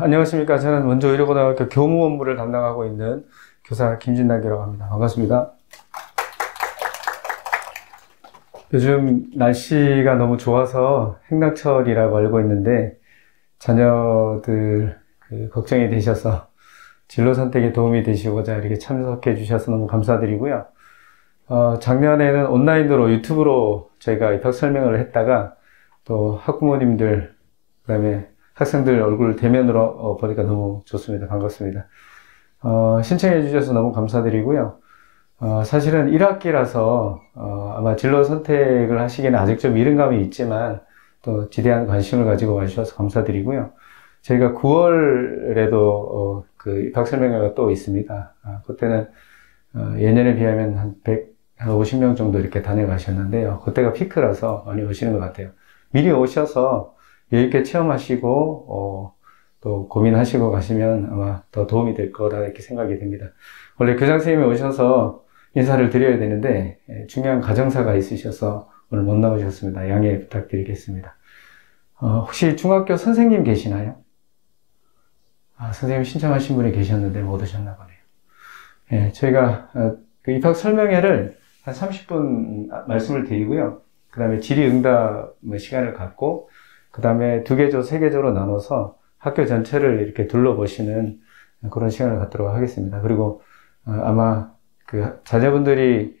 안녕하십니까. 저는 원주의료고등학교 교무 업무를 담당하고 있는 교사 김진락이라고 합니다. 반갑습니다. 요즘 날씨가 너무 좋아서 행락철이라고 알고 있는데 자녀들 걱정이 되셔서 진로 선택에 도움이 되시고자 이렇게 참석해 주셔서 너무 감사드리고요. 작년에는 온라인으로 유튜브로 저희가 입학 설명을 했다가 또 학부모님들, 그다음에 학생들 얼굴 대면으로 보니까 너무 좋습니다. 반갑습니다. 신청해 주셔서 너무 감사드리고요. 사실은 1학기라서 아마 진로 선택을 하시기에는 아직 좀 이른 감이 있지만 또 지대한 관심을 가지고 와주셔서 감사드리고요. 저희가 9월에도 그 입학 설명회가 또 있습니다. 그때는 예년에 비하면 한 50명 정도 이렇게 다녀가셨는데요. 그때가 피크라서 많이 오시는 것 같아요. 미리 오셔서 여유있게 체험하시고 또 고민하시고 가시면 아마 더 도움이 될 거라 이렇게 생각이 됩니다. 원래 교장 선생님이 오셔서 인사를 드려야 되는데 중요한 가정사가 있으셔서 오늘 못 나오셨습니다. 양해 부탁드리겠습니다. 혹시 중학교 선생님 계시나요? 선생님 신청하신 분이 계셨는데 못 오셨나 보네요. 저희가 그 입학 설명회를 한 30분 말씀을 드리고요. 그 다음에 질의응답 시간을 갖고 그 다음에 2개조, 3개조로 나눠서 학교 전체를 이렇게 둘러보시는 그런 시간을 갖도록 하겠습니다. 그리고 아마 그 자녀분들이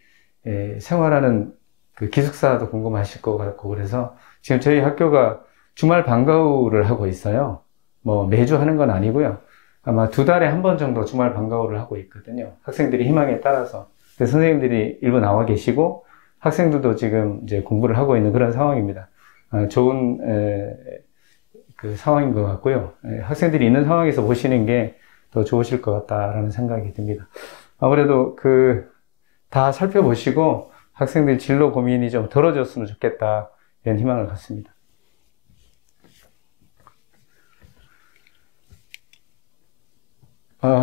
생활하는 그 기숙사도 궁금하실 것 같고, 그래서 지금 저희 학교가 주말 방과후를 하고 있어요. 뭐 매주 하는 건 아니고요. 아마 2달에 한 번 정도 주말 방과후를 하고 있거든요. 학생들이 희망에 따라서. 선생님들이 일부 나와 계시고 학생들도 지금 이제 공부를 하고 있는 그런 상황입니다. 좋은 그 상황인 것 같고요. 학생들이 있는 상황에서 보시는 게 더 좋으실 것 같다라는 생각이 듭니다. 아무래도 다 살펴보시고 학생들 진로 고민이 좀 덜어졌으면 좋겠다, 이런 희망을 갖습니다.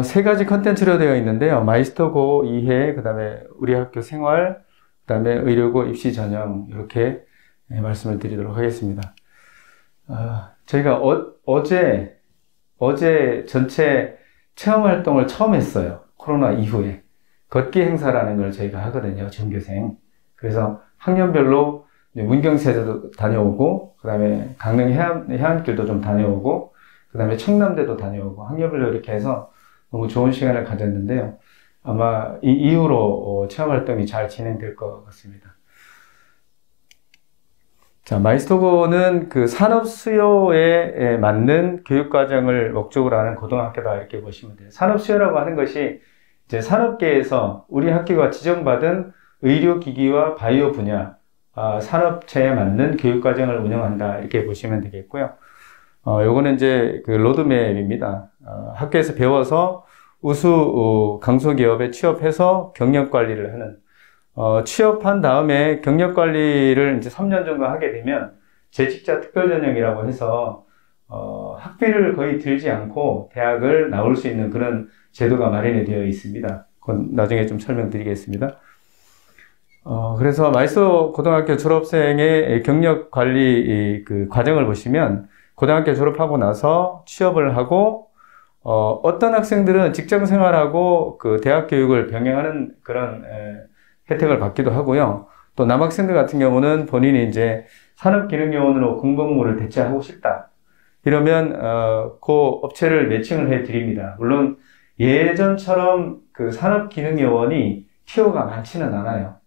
세 가지 컨텐츠로 되어 있는데요. 마이스터고 2회, 그 다음에 우리 학교 생활, 그 다음에 의료고 입시 전형, 이렇게 말씀을 드리도록 하겠습니다. 저희가 어제 전체 체험 활동을 처음 했어요. 코로나 이후에. 걷기 행사라는 걸 저희가 하거든요. 전교생. 그래서 학년별로 문경세대도 다녀오고, 그 다음에 강릉 해안길도 좀 다녀오고, 그 다음에 청남대도 다녀오고, 학년별로 이렇게 해서 너무 좋은 시간을 가졌는데요. 아마 이 이후로 체험 활동이 잘 진행될 것 같습니다. 자, 마이스터고는 그 산업 수요에 맞는 교육 과정을 목적으로 하는 고등학교다, 이렇게 보시면 돼요. 산업 수요라고 하는 것이 이제 산업계에서 우리 학교가 지정받은 의료기기와 바이오 분야, 산업체에 맞는 교육 과정을 운영한다, 이렇게 보시면 되겠고요. 요거는 이제 그 로드맵입니다. 학교에서 배워서 우수 강소기업에 취업해서 경력 관리를 하는, 취업한 다음에 경력 관리를 이제 3년 정도 하게 되면 재직자 특별전형이라고 해서 학비를 거의 들지 않고 대학을 나올 수 있는 그런 제도가 마련이 되어 있습니다. 그건 나중에 좀 설명드리겠습니다. 그래서 마이스터 고등학교 졸업생의 경력 관리 그 과정을 보시면 고등학교 졸업하고 나서 취업을 하고 어떤 학생들은 직장 생활하고 그 대학 교육을 병행하는 그런 혜택을 받기도 하고요. 또 남학생들 같은 경우는 본인이 이제 산업기능요원으로 공공부를 대체하고 싶다, 이러면 그 업체를 매칭을 해 드립니다. 물론 예전처럼 그 산업기능요원이 티오가 많지는 않아요.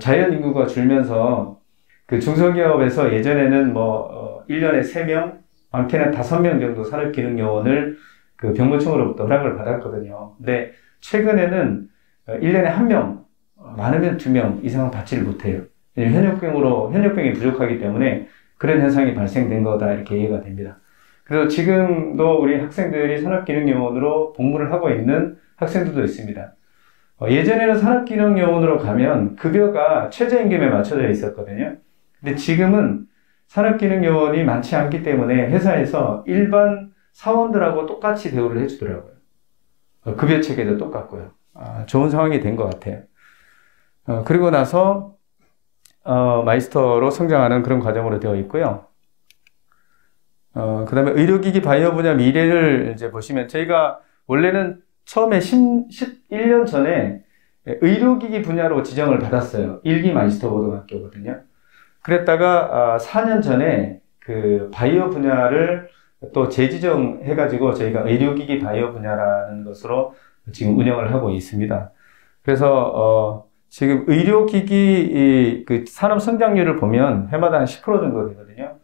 자연 인구가 줄면서 그 중소기업에서 예전에는 1년에 3명, 많게는 5명 정도 산업기능요원을 그 병무청으로부터 허락을 받았거든요. 근데 최근에는 1년에 1명, 많으면 2명 이상은 받지를 못해요. 현역병이 부족하기 때문에 그런 현상이 발생된 거다, 이렇게 이해가 됩니다. 그래서 지금도 우리 학생들이 산업기능요원으로 복무를 하고 있는 학생들도 있습니다. 예전에는 산업기능요원으로 가면 급여가 최저임금에 맞춰져 있었거든요. 근데 지금은 산업기능요원이 많지 않기 때문에 회사에서 일반 사원들하고 똑같이 대우를 해주더라고요. 급여 체계도 똑같고요. 좋은 상황이 된 것 같아요. 그리고 나서 마이스터로 성장하는 그런 과정으로 되어 있고요. 그다음에 의료기기 바이오 분야 미래를 이제 보시면 저희가 원래는 처음에 11년 전에 의료기기 분야로 지정을 받았어요. 1기 마이스터 고등학교거든요. 그랬다가 4년 전에 그 바이오 분야를 또 재지정해가지고 저희가 의료기기 바이오 분야라는 것으로 지금 운영을 하고 있습니다. 그래서 지금 의료기기 그 산업 성장률을 보면 해마다 한 10% 정도 되거든요.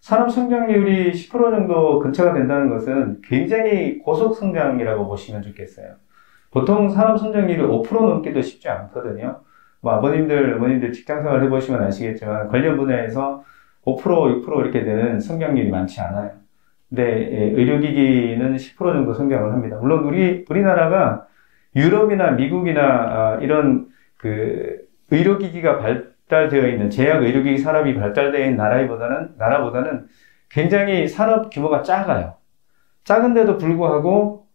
산업 성장률이 10% 정도 근처가 된다는 것은 굉장히 고속 성장이라고 보시면 좋겠어요. 보통 산업 성장률이 5% 넘기도 쉽지 않거든요. 뭐 아버님들, 어머님들 직장 생활 해보시면 아시겠지만 관련 분야에서 5%, 6% 이렇게 되는 성장률이 많지 않아요. 근데 의료기기는 10% 정도 성장을 합니다. 물론 우리나라가 유럽이나 미국이나 이런 그 의료기기가 발달되어 있는 제약 의료기기 산업이 발달되어 있는 나라보다는 굉장히 산업 규모가 작아요. 작은데도 불구하고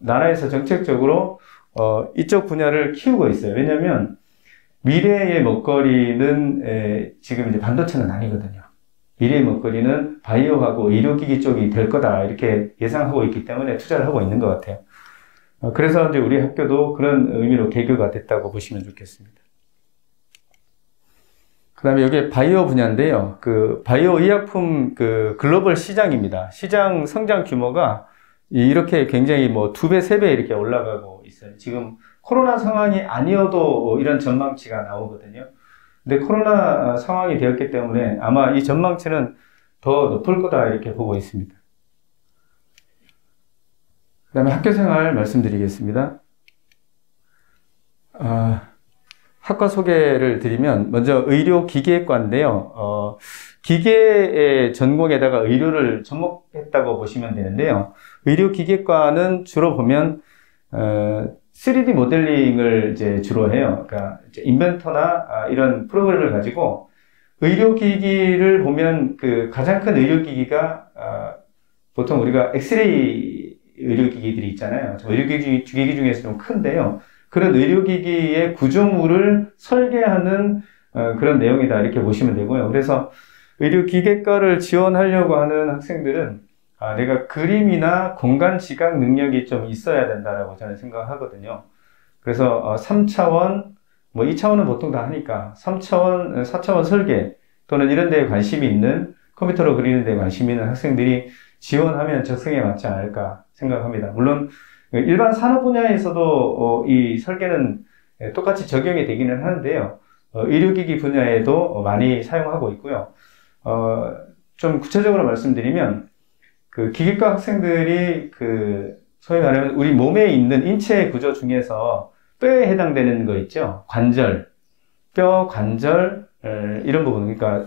나라에서 정책적으로 이쪽 분야를 키우고 있어요. 왜냐하면 미래의 먹거리는 지금 이제 반도체는 아니거든요. 미래의 먹거리는 바이오하고 의료기기 쪽이 될 거다 이렇게 예상하고 있기 때문에 투자를 하고 있는 것 같아요. 그래서 이제 우리 학교도 그런 의미로 개교가 됐다고 보시면 좋겠습니다. 그 다음에 여기 바이오 분야인데요. 그 바이오 의약품 그 글로벌 시장입니다. 시장 성장 규모가 이렇게 굉장히 뭐 2배, 3배 이렇게 올라가고 있어요. 지금 코로나 상황이 아니어도 이런 전망치가 나오거든요. 근데 코로나 상황이 되었기 때문에 아마 이 전망치는 더 높을 거다 이렇게 보고 있습니다. 그 다음에 학교 생활 말씀드리겠습니다. 학과 소개를 드리면 먼저 의료기계과인데요. 기계의 전공에다가 의료를 접목했다고 보시면 되는데요. 의료기계과는 주로 보면 3D 모델링을 이제 주로 해요. 그러니까 이제 인벤터나 이런 프로그램을 가지고 의료기기를 보면 그 가장 큰 의료기기가 보통 우리가 엑스레이 의료기기들이 있잖아요. 의료기기 중에서 좀 큰데요. 그런 의료기기의 구조물을 설계하는 그런 내용이다 이렇게 보시면 되고요. 그래서 의료기계과를 지원하려고 하는 학생들은 내가 그림이나 공간 지각 능력이 좀 있어야 된다라고 저는 생각하거든요. 그래서 3차원, 뭐 2차원은 보통 다 하니까 3차원, 4차원 설계 또는 이런 데에 관심이 있는 컴퓨터로 그리는 데에 관심이 있는 학생들이 지원하면 적성에 맞지 않을까 생각합니다. 물론 일반 산업 분야에서도 이 설계는 똑같이 적용이 되기는 하는데요. 의료기기 분야에도 많이 사용하고 있고요. 좀 구체적으로 말씀드리면 그 기계과 학생들이 그 소위 말하면 우리 몸에 있는 인체 구조 중에서 뼈에 해당되는 거 있죠. 관절, 뼈, 관절 이런 부분, 그러니까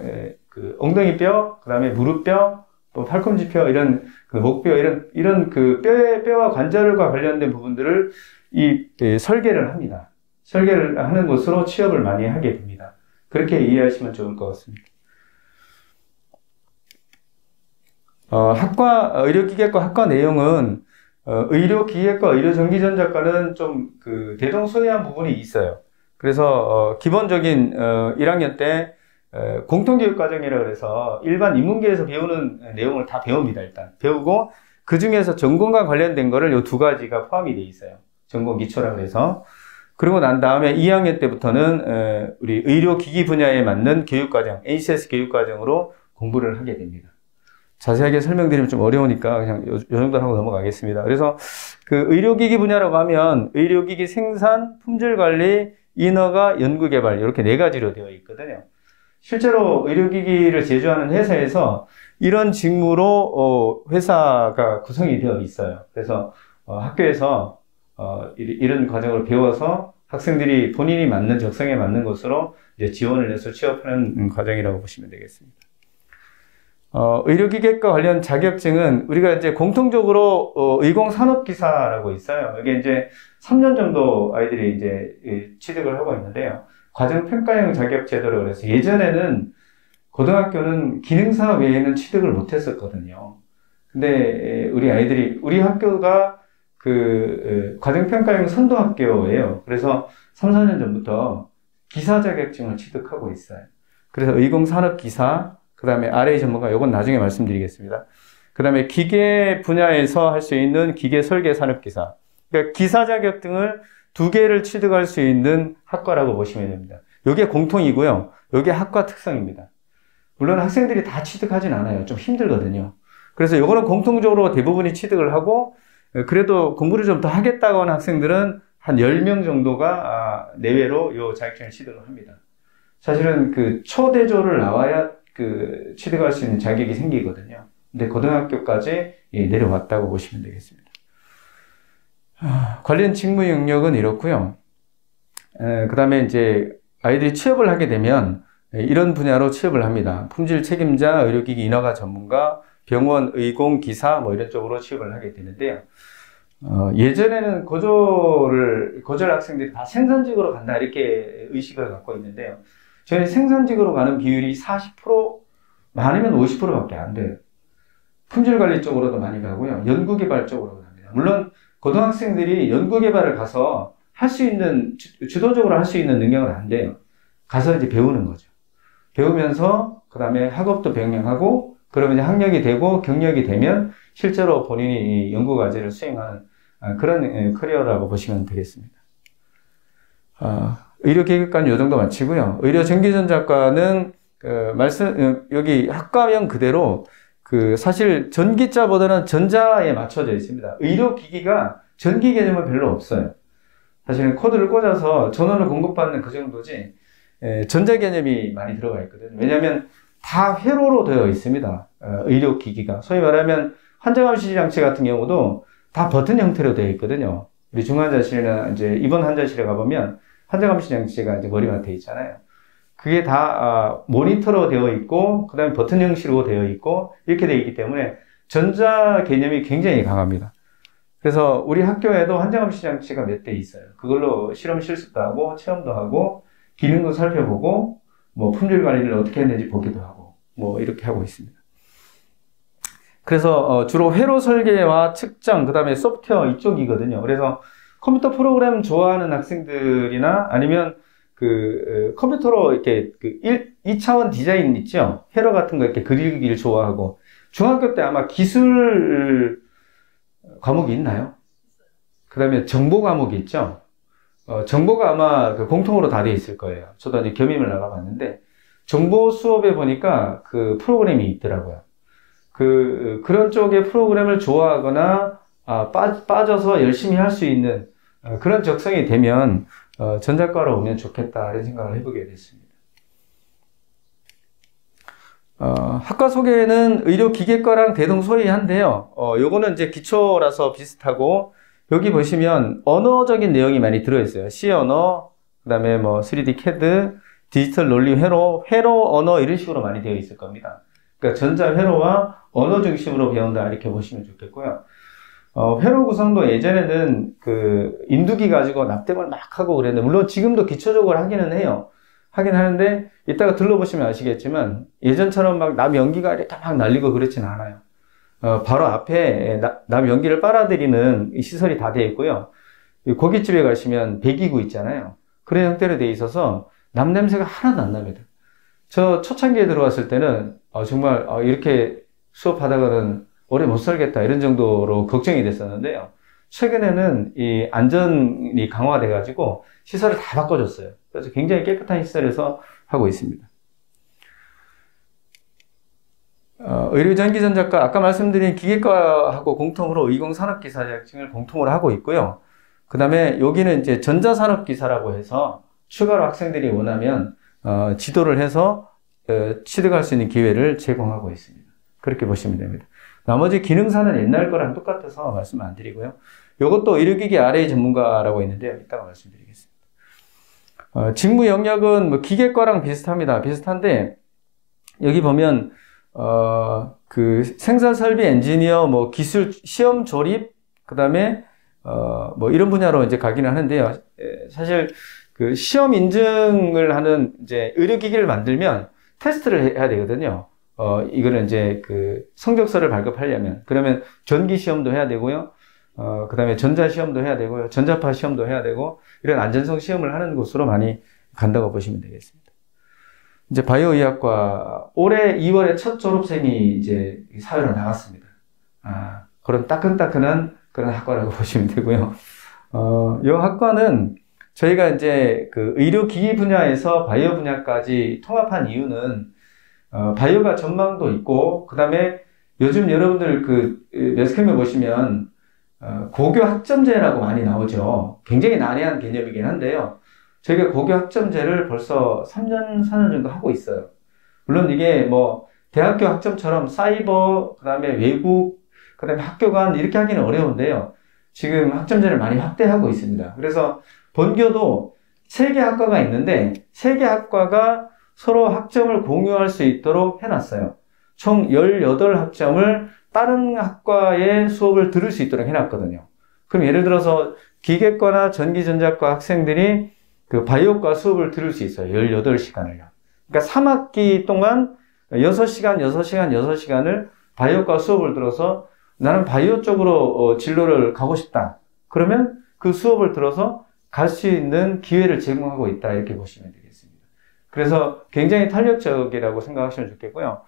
그 엉덩이 뼈, 그다음에 무릎뼈, 또 팔꿈치 뼈 이런 그 목뼈 이런 그 뼈와 관절과 관련된 부분들을 설계를 합니다. 설계를 하는 곳으로 취업을 많이 하게 됩니다. 그렇게 이해하시면 좋을 것 같습니다. 의료기계과 학과 내용은, 의료기계과, 의료전기전자과는 좀 그 대동소이한 부분이 있어요. 그래서, 기본적인, 1학년 때, 공통교육과정이라고 해서 일반 인문계에서 배우는 내용을 다 배웁니다, 일단. 배우고, 그 중에서 전공과 관련된 거를 이 두 가지가 포함이 되어 있어요. 전공 기초라고 해서. 그리고 난 다음에 2학년 때부터는, 우리 의료기기 분야에 맞는 교육과정, ACS 교육과정으로 공부를 하게 됩니다. 자세하게 설명드리면 좀 어려우니까 그냥 요 정도 하고 넘어가겠습니다. 그래서 그 의료기기 분야라고 하면 의료기기 생산, 품질관리, 인허가, 연구개발 이렇게 4가지로 되어 있거든요. 실제로 의료기기를 제조하는 회사에서 이런 직무로 회사가 구성이 되어 있어요. 그래서 학교에서 이런 과정을 배워서 학생들이 본인이 맞는 적성에 맞는 곳으로 이제 지원을 해서 취업하는 과정이라고 보시면 되겠습니다. 의료기계과 관련 자격증은 우리가 이제 공통적으로 의공산업기사라고 있어요. 이게 이제 3년 정도 아이들이 이제 취득을 하고 있는데요. 과정평가형 자격제도로 그래서 예전에는 고등학교는 기능사 외에는 취득을 못했었거든요. 근데 우리 학교가 그 과정평가형 선도학교예요. 그래서 3, 4년 전부터 기사 자격증을 취득하고 있어요. 그래서 의공산업기사 그 다음에 RA 전문가, 요건 나중에 말씀드리겠습니다. 그다음에 기계 분야에서 할 수 있는 기계 설계 산업기사. 그러니까 기사 자격 등을 2개를 취득할 수 있는 학과라고 보시면 됩니다. 이게 공통이고요. 이게 학과 특성입니다. 물론 학생들이 다 취득하진 않아요. 좀 힘들거든요. 그래서 이거는 공통적으로 대부분이 취득을 하고, 그래도 공부를 좀 더 하겠다고 하는 학생들은 한 10명 정도가 내외로 이 자격증을 취득을 합니다. 사실은 그 초대조를 나와야 그 취득할 수 있는 자격이 생기거든요. 근데 고등학교까지 내려왔다고 보시면 되겠습니다. 관련 직무 영역은 이렇고요. 그 다음에 이제 아이들이 취업을 하게 되면 이런 분야로 취업을 합니다. 품질 책임자, 의료기기 인허가 전문가, 병원 의공 기사 뭐 이런 쪽으로 취업을 하게 되는데요. 예전에는 고졸 학생들이 다 생산직으로 간다 이렇게 의식을 갖고 있는데요. 저희 생산직으로 가는 비율이 40% 많으면 50%밖에 안 돼요. 품질관리 쪽으로도 많이 가고요. 연구개발 쪽으로 갑니다. 물론 고등학생들이 연구개발을 가서 할 수 있는, 주도적으로 할 수 있는 능력은 안 돼요. 가서 이제 배우는 거죠. 배우면서 그 다음에 학업도 병행하고 그러면 이제 학력이 되고 경력이 되면 실제로 본인이 연구과제를 수행하는 그런 커리어라고 보시면 되겠습니다. 의료계획과는 이 정도 마치고요. 의료전기전자과는 여기 학과명 그대로 사실 전기자보다는 전자에 맞춰져 있습니다. 의료기기가 전기 개념은 별로 없어요. 사실은 코드를 꽂아서 전원을 공급받는 그 정도지 전자 개념이 많이 들어가 있거든요. 왜냐하면 다 회로로 되어 있습니다. 의료기기가. 소위 말하면 환자감시 장치 같은 경우도 다 버튼 형태로 되어 있거든요. 우리 중환자실이나 이제 입원 환자실에 가보면 환자감시 장치가 이제 머리맡에 있잖아요. 그게 다 모니터로 되어 있고, 그 다음에 버튼 형식으로 되어 있고, 이렇게 되어 있기 때문에 전자 개념이 굉장히 강합니다. 그래서 우리 학교에도 환자감시 장치가 몇 대 있어요. 그걸로 실험 실습도 하고, 체험도 하고, 기능도 살펴보고, 뭐 품질 관리를 어떻게 했는지 보기도 하고, 뭐 이렇게 하고 있습니다. 그래서 주로 회로 설계와 측정, 그 다음에 소프트웨어 이쪽이거든요. 그래서 컴퓨터 프로그램 좋아하는 학생들이나 아니면 컴퓨터로 이렇게 2차원 디자인 있죠? 회로 같은 거 이렇게 그리기를 좋아하고, 중학교 때 아마 기술 과목이 있나요? 그 다음에 정보 과목이 있죠? 정보가 아마 공통으로 다 되어 있을 거예요. 저도 이제 겸임을 나가봤는데, 정보 수업에 보니까 그 프로그램이 있더라고요. 그런 쪽의 프로그램을 좋아하거나, 빠져서 열심히 할 수 있는 그런 적성이 되면, 전자과로 오면 좋겠다, 이런 생각을 해보게 됐습니다. 학과 소개는 의료기계과랑 대동소이한데요. 요거는 이제 기초라서 비슷하고, 여기 보시면 언어적인 내용이 많이 들어있어요. C 언어, 그 다음에 뭐 3D CAD, 디지털 논리 회로, 언어 이런 식으로 많이 되어 있을 겁니다. 그러니까 전자 회로와 언어 중심으로 배운다, 이렇게 보시면 좋겠고요. 회로 구성도 예전에는 인두기 가지고 납땜을 막 하고 그랬는데, 물론 지금도 기초적으로 하기는 해요. 하긴 하는데, 이따가 들러보시면 아시겠지만, 예전처럼 막 남 연기가 이렇게 막 날리고 그렇진 않아요. 바로 앞에 남 연기를 빨아들이는 시설이 다 되어 있고요. 고깃집에 가시면 배기구 있잖아요. 그런 형태로 되어 있어서 남 냄새가 하나도 안 납니다. 저 초창기에 들어왔을 때는 정말 이렇게 수업하다가는 오래 못 살겠다, 이런 정도로 걱정이 됐었는데요. 최근에는 이 안전이 강화돼 가지고 시설을 다 바꿔줬어요. 그래서 굉장히 깨끗한 시설에서 하고 있습니다. 의료전기전자과, 아까 말씀드린 기계과하고 공통으로 의공산업기사 자격증을 공통으로 하고 있고요. 그 다음에 여기는 이제 전자산업기사라고 해서 추가로 학생들이 원하면 지도를 해서 취득할 수 있는 기회를 제공하고 있습니다. 그렇게 보시면 됩니다. 나머지 기능사는 옛날 거랑 똑같아서 말씀 안 드리고요. 이것도 의료기기 RA 전문가라고 있는데요. 이따가 말씀드리겠습니다. 직무 영역은 뭐 기계과랑 비슷합니다. 비슷한데 여기 보면 생산설비 엔지니어, 뭐 기술 시험 조립, 그 다음에 뭐 이런 분야로 이제 가기는 하는데요. 사실 시험 인증을 하는 이제 의료기기를 만들면 테스트를 해야 되거든요. 이거는 이제 성적서를 발급하려면, 그러면 전기 시험도 해야 되고요. 그 다음에 전자 시험도 해야 되고요. 전자파 시험도 해야 되고, 이런 안전성 시험을 하는 곳으로 많이 간다고 보시면 되겠습니다. 이제 바이오의학과 올해 2월에 첫 졸업생이 이제 사회로 나갔습니다. 그런 따끈따끈한 그런 학과라고 보시면 되고요. 이 학과는 저희가 이제 그 의료기기 분야에서 바이오 분야까지 통합한 이유는 바이오가 전망도 있고, 그 다음에 요즘 여러분들 그 매스컴에 보시면 고교 학점제라고 많이 나오죠. 굉장히 난해한 개념이긴 한데요. 저희가 고교 학점제를 벌써 3년, 4년 정도 하고 있어요. 물론 이게 뭐 대학교 학점처럼 사이버, 그 다음에 외국, 그 다음에 학교관 이렇게 하기는 어려운데요. 지금 학점제를 많이 확대하고 있습니다. 그래서 본교도 3개 학과가 있는데 3개 학과가 서로 학점을 공유할 수 있도록 해놨어요. 총 18학점을 다른 학과의 수업을 들을 수 있도록 해놨거든요. 그럼 예를 들어서 기계과나 전기전자과 학생들이 그 바이오과 수업을 들을 수 있어요. 18시간을요. 그러니까 3학기 동안 6시간, 6시간, 6시간을 바이오과 수업을 들어서 나는 바이오 쪽으로 진로를 가고 싶다. 그러면 그 수업을 들어서 갈 수 있는 기회를 제공하고 있다. 이렇게 보시면 되겠습니다. 그래서 굉장히 탄력적이라고 생각하시면 좋겠고요.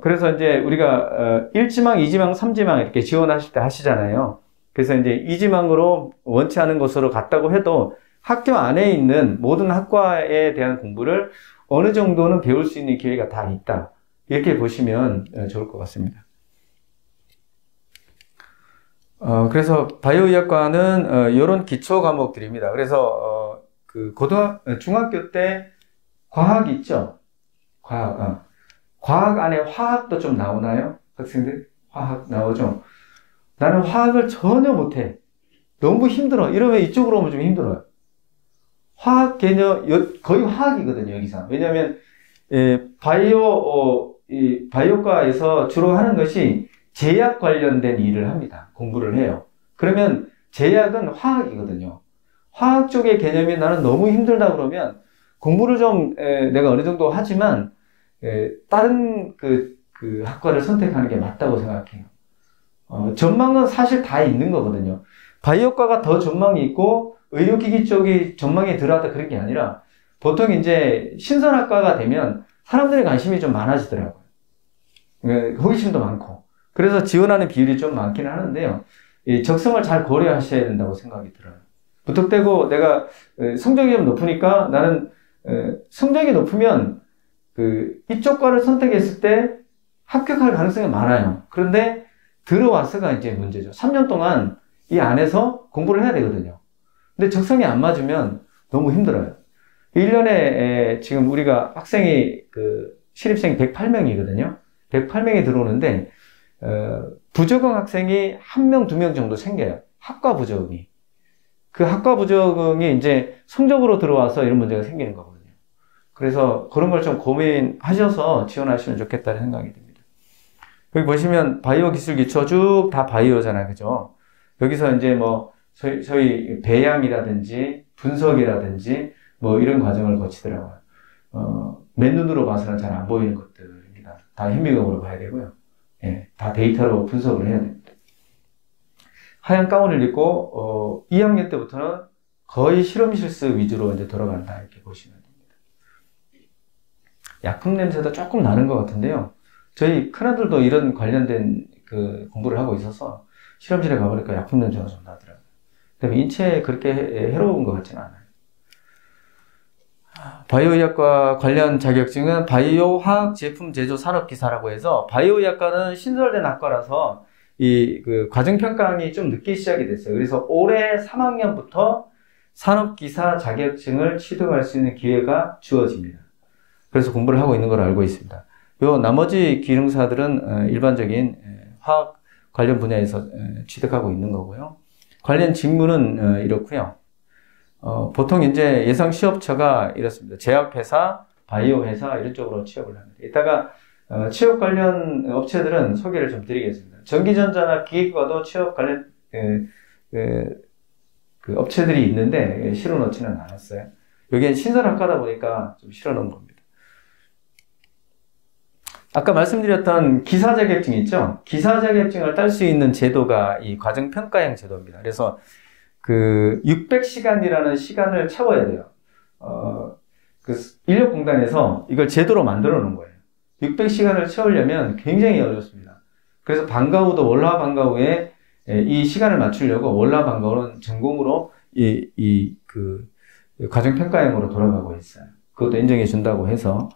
그래서 이제 우리가 1지망, 2지망, 3지망 이렇게 지원하실 때 하시잖아요. 그래서 이제 2지망으로 원치 않은 곳으로 갔다고 해도 학교 안에 있는 모든 학과에 대한 공부를 어느 정도는 배울 수 있는 기회가 다 있다. 이렇게 보시면 좋을 것 같습니다. 그래서 바이오의학과는 이런 기초 과목들입니다. 그래서 그 중학교 때 과학 있죠? 과학 안에 화학도 좀 나오나요? 학생들? 화학 나오죠? 나는 화학을 전혀 못해. 너무 힘들어. 이러면 이쪽으로 오면 좀 힘들어요. 화학 개념, 거의 화학이거든요, 여기서. 왜냐하면, 바이오과에서 주로 하는 것이 제약 관련된 일을 합니다. 공부를 해요. 그러면 제약은 화학이거든요. 화학 쪽의 개념이 나는 너무 힘들다 그러면 공부를 좀 내가 어느 정도 하지만 다른 그 학과를 선택하는 게 맞다고 생각해요. 전망은 사실 다 있는 거거든요. 바이오과가 더 전망이 있고 의료기기 쪽이 전망이 덜하다 그런 게 아니라 보통 이제 신선학과가 되면 사람들의 관심이 좀 많아지더라고요. 호기심도 많고. 그래서 지원하는 비율이 좀 많기는 하는데요. 이 적성을 잘 고려하셔야 된다고 생각이 들어요. 무턱대고 내가 성적이 좀 높으니까 나는 성적이 높으면 이쪽 과를 선택했을 때 합격할 가능성이 많아요. 그런데 들어와서가 이제 문제죠. 3년 동안 이 안에서 공부를 해야 되거든요. 근데 적성이 안 맞으면 너무 힘들어요. 1년에 지금 우리가 학생이 신입생이 108명이거든요. 108명이 들어오는데 부적응 학생이 1명, 2명 정도 생겨요. 학과 부적응이. 그 학과 부적응이 이제 성적으로 들어와서 이런 문제가 생기는 거거든요. 그래서 그런 걸 좀 고민하셔서 지원하시면 좋겠다는 생각이 듭니다. 여기 보시면 바이오 기술 기초 쭉 다 바이오잖아요. 그죠? 여기서 이제 뭐 저희 배양이라든지 분석이라든지 뭐 이런 과정을 거치더라고요. 맨눈으로 봐서는 잘 안 보이는 것들입니다. 다 현미경으로 봐야 되고요. 예, 다 데이터로 분석을 해야 됩니다. 하얀 가운을 입고 2학년 때부터는 거의 실험 실습 위주로 이제 돌아간다 이렇게 보시면 됩니다. 약품 냄새도 조금 나는 것 같은데요. 저희 큰아들도 이런 관련된 공부를 하고 있어서 실험실에 가보니까 약품 냄새가 좀 나더라고요. 그다음에 인체에 그렇게 해로운 것 같지는 않아요. 바이오의학과 관련 자격증은 바이오 화학 제품 제조 산업기사라고 해서 바이오의학과는 신설된 학과라서 과정 평가항이 좀 늦게 시작이 됐어요. 그래서 올해 3학년부터 산업기사 자격증을 취득할 수 있는 기회가 주어집니다. 그래서 공부를 하고 있는 걸 알고 있습니다. 요 나머지 기능사들은 일반적인 화학 관련 분야에서 취득하고 있는 거고요. 관련 직무는 이렇고요. 보통 이제 예상 취업처가 이렇습니다. 제약회사, 바이오회사 이런 쪽으로 취업을 합니다. 이따가 취업 관련 업체들은 소개를 좀 드리겠습니다. 전기전자나 기계과도 취업 관련 업체들이 있는데 실어 놓지는 않았어요. 여기엔 신설학과다 보니까 좀 실어 놓은 겁니다. 아까 말씀드렸던 기사 자격증 있죠? 기사 자격증을 딸 수 있는 제도가 이 과정평가형 제도입니다. 그래서 600시간이라는 시간을 채워야 돼요. 인력공단에서 이걸 제도로 만들어 놓은 거예요. 600시간을 채우려면 굉장히 어렵습니다. 그래서 방과 후도 월화 방과 후에 이 시간을 맞추려고 월화 방과 후는 전공으로 그 과정평가형으로 돌아가고 있어요. 그것도 인정해 준다고 해서.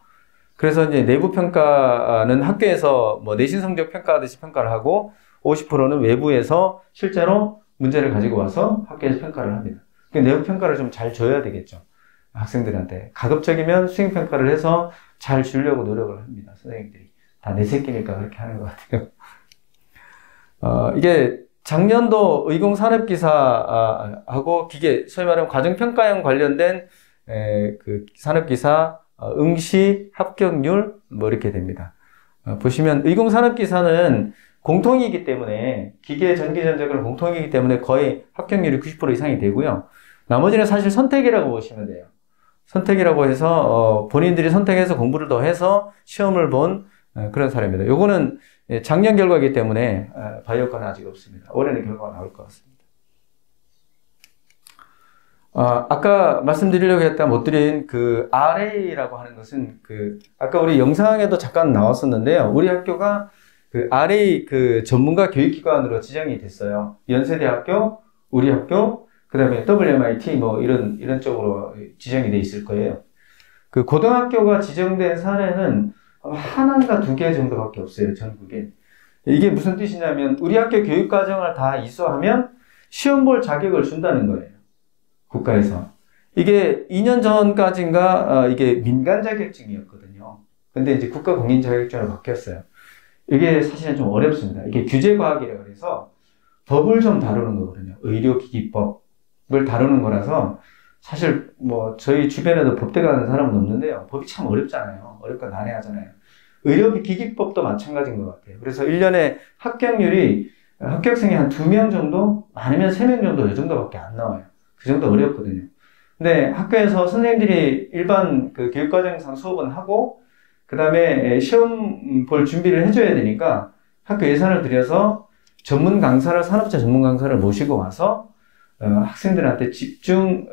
그래서 이제 내부 평가는 학교에서 뭐 내신 성적 평가하듯이 평가를 하고 50%는 외부에서 실제로 문제를 가지고 와서 학교에서 평가를 합니다. 내부 평가를 좀 잘 줘야 되겠죠. 학생들한테. 가급적이면 수행 평가를 해서 잘 주려고 노력을 합니다. 선생님들이. 다 내 새끼니까 그렇게 하는 것 같아요. 이게 작년도 의공산업기사하고 기계, 소위 말하면 과정평가형 관련된 그 산업기사 응시 합격률 뭐 이렇게 됩니다. 보시면 의공산업기사는 공통이기 때문에 기계, 전기, 전자는 공통이기 때문에 거의 합격률이 90% 이상이 되고요. 나머지는 사실 선택이라고 보시면 돼요. 선택이라고 해서 본인들이 선택해서 공부를 더 해서 시험을 본 그런 사례입니다. 요거는 작년 결과이기 때문에 바이오 과는 아직 없습니다. 올해는 결과가 나올 것 같습니다. 아까 말씀드리려고 했다 못 드린 그 RA라고 하는 것은 아까 우리 영상에도 잠깐 나왔었는데요. 우리 학교가 그 RA 그 전문가 교육기관으로 지정이 됐어요. 연세대학교, 우리 학교, 그 다음에 WMIT 뭐 이런 쪽으로 지정이 돼 있을 거예요. 그 고등학교가 지정된 사례는 하나인가 2개 정도밖에 없어요, 전국에. 이게 무슨 뜻이냐면 우리 학교 교육과정을 다 이수하면 시험 볼 자격을 준다는 거예요. 국가에서. 이게 2년 전까지인가 이게 민간 자격증이었거든요. 근데 이제 국가 공인 자격증으로 바뀌었어요. 이게 사실은 좀 어렵습니다. 이게 규제과학이라고 해서 법을 좀 다루는 거거든요. 의료기기법을 다루는 거라서 사실 뭐 저희 주변에도 법대 가는 사람은 없는데요. 법이 참 어렵잖아요. 어렵고 난해하잖아요. 의료기기법도 마찬가지인 것 같아요. 그래서 1년에 합격생이 한 2명 정도, 많으면 3명 정도 이 정도밖에 안 나와요. 그 정도 어렵거든요. 근데 학교에서 선생님들이 일반 그 교육과정상 수업은 하고 그 다음에 시험 볼 준비를 해줘야 되니까 학교 예산을 들여서 전문 강사를, 산업자 전문 강사를 모시고 와서 학생들한테 집중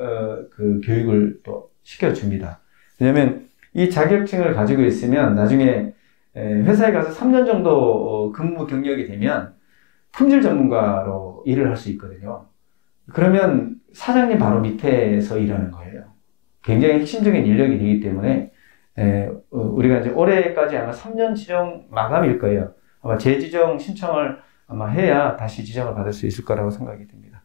그 교육을 또 시켜줍니다. 왜냐면 이 자격증을 가지고 있으면 나중에 회사에 가서 3년 정도 근무 경력이 되면 품질 전문가로 일을 할 수 있거든요. 그러면 사장님 바로 밑에서 일하는 거예요. 굉장히 핵심적인 인력이 되기 때문에 우리가 이제 올해까지 아마 3년 지정 마감일 거예요. 아마 재지정 신청을 아마 해야 다시 지정을 받을 수 있을 거라고 생각이 듭니다.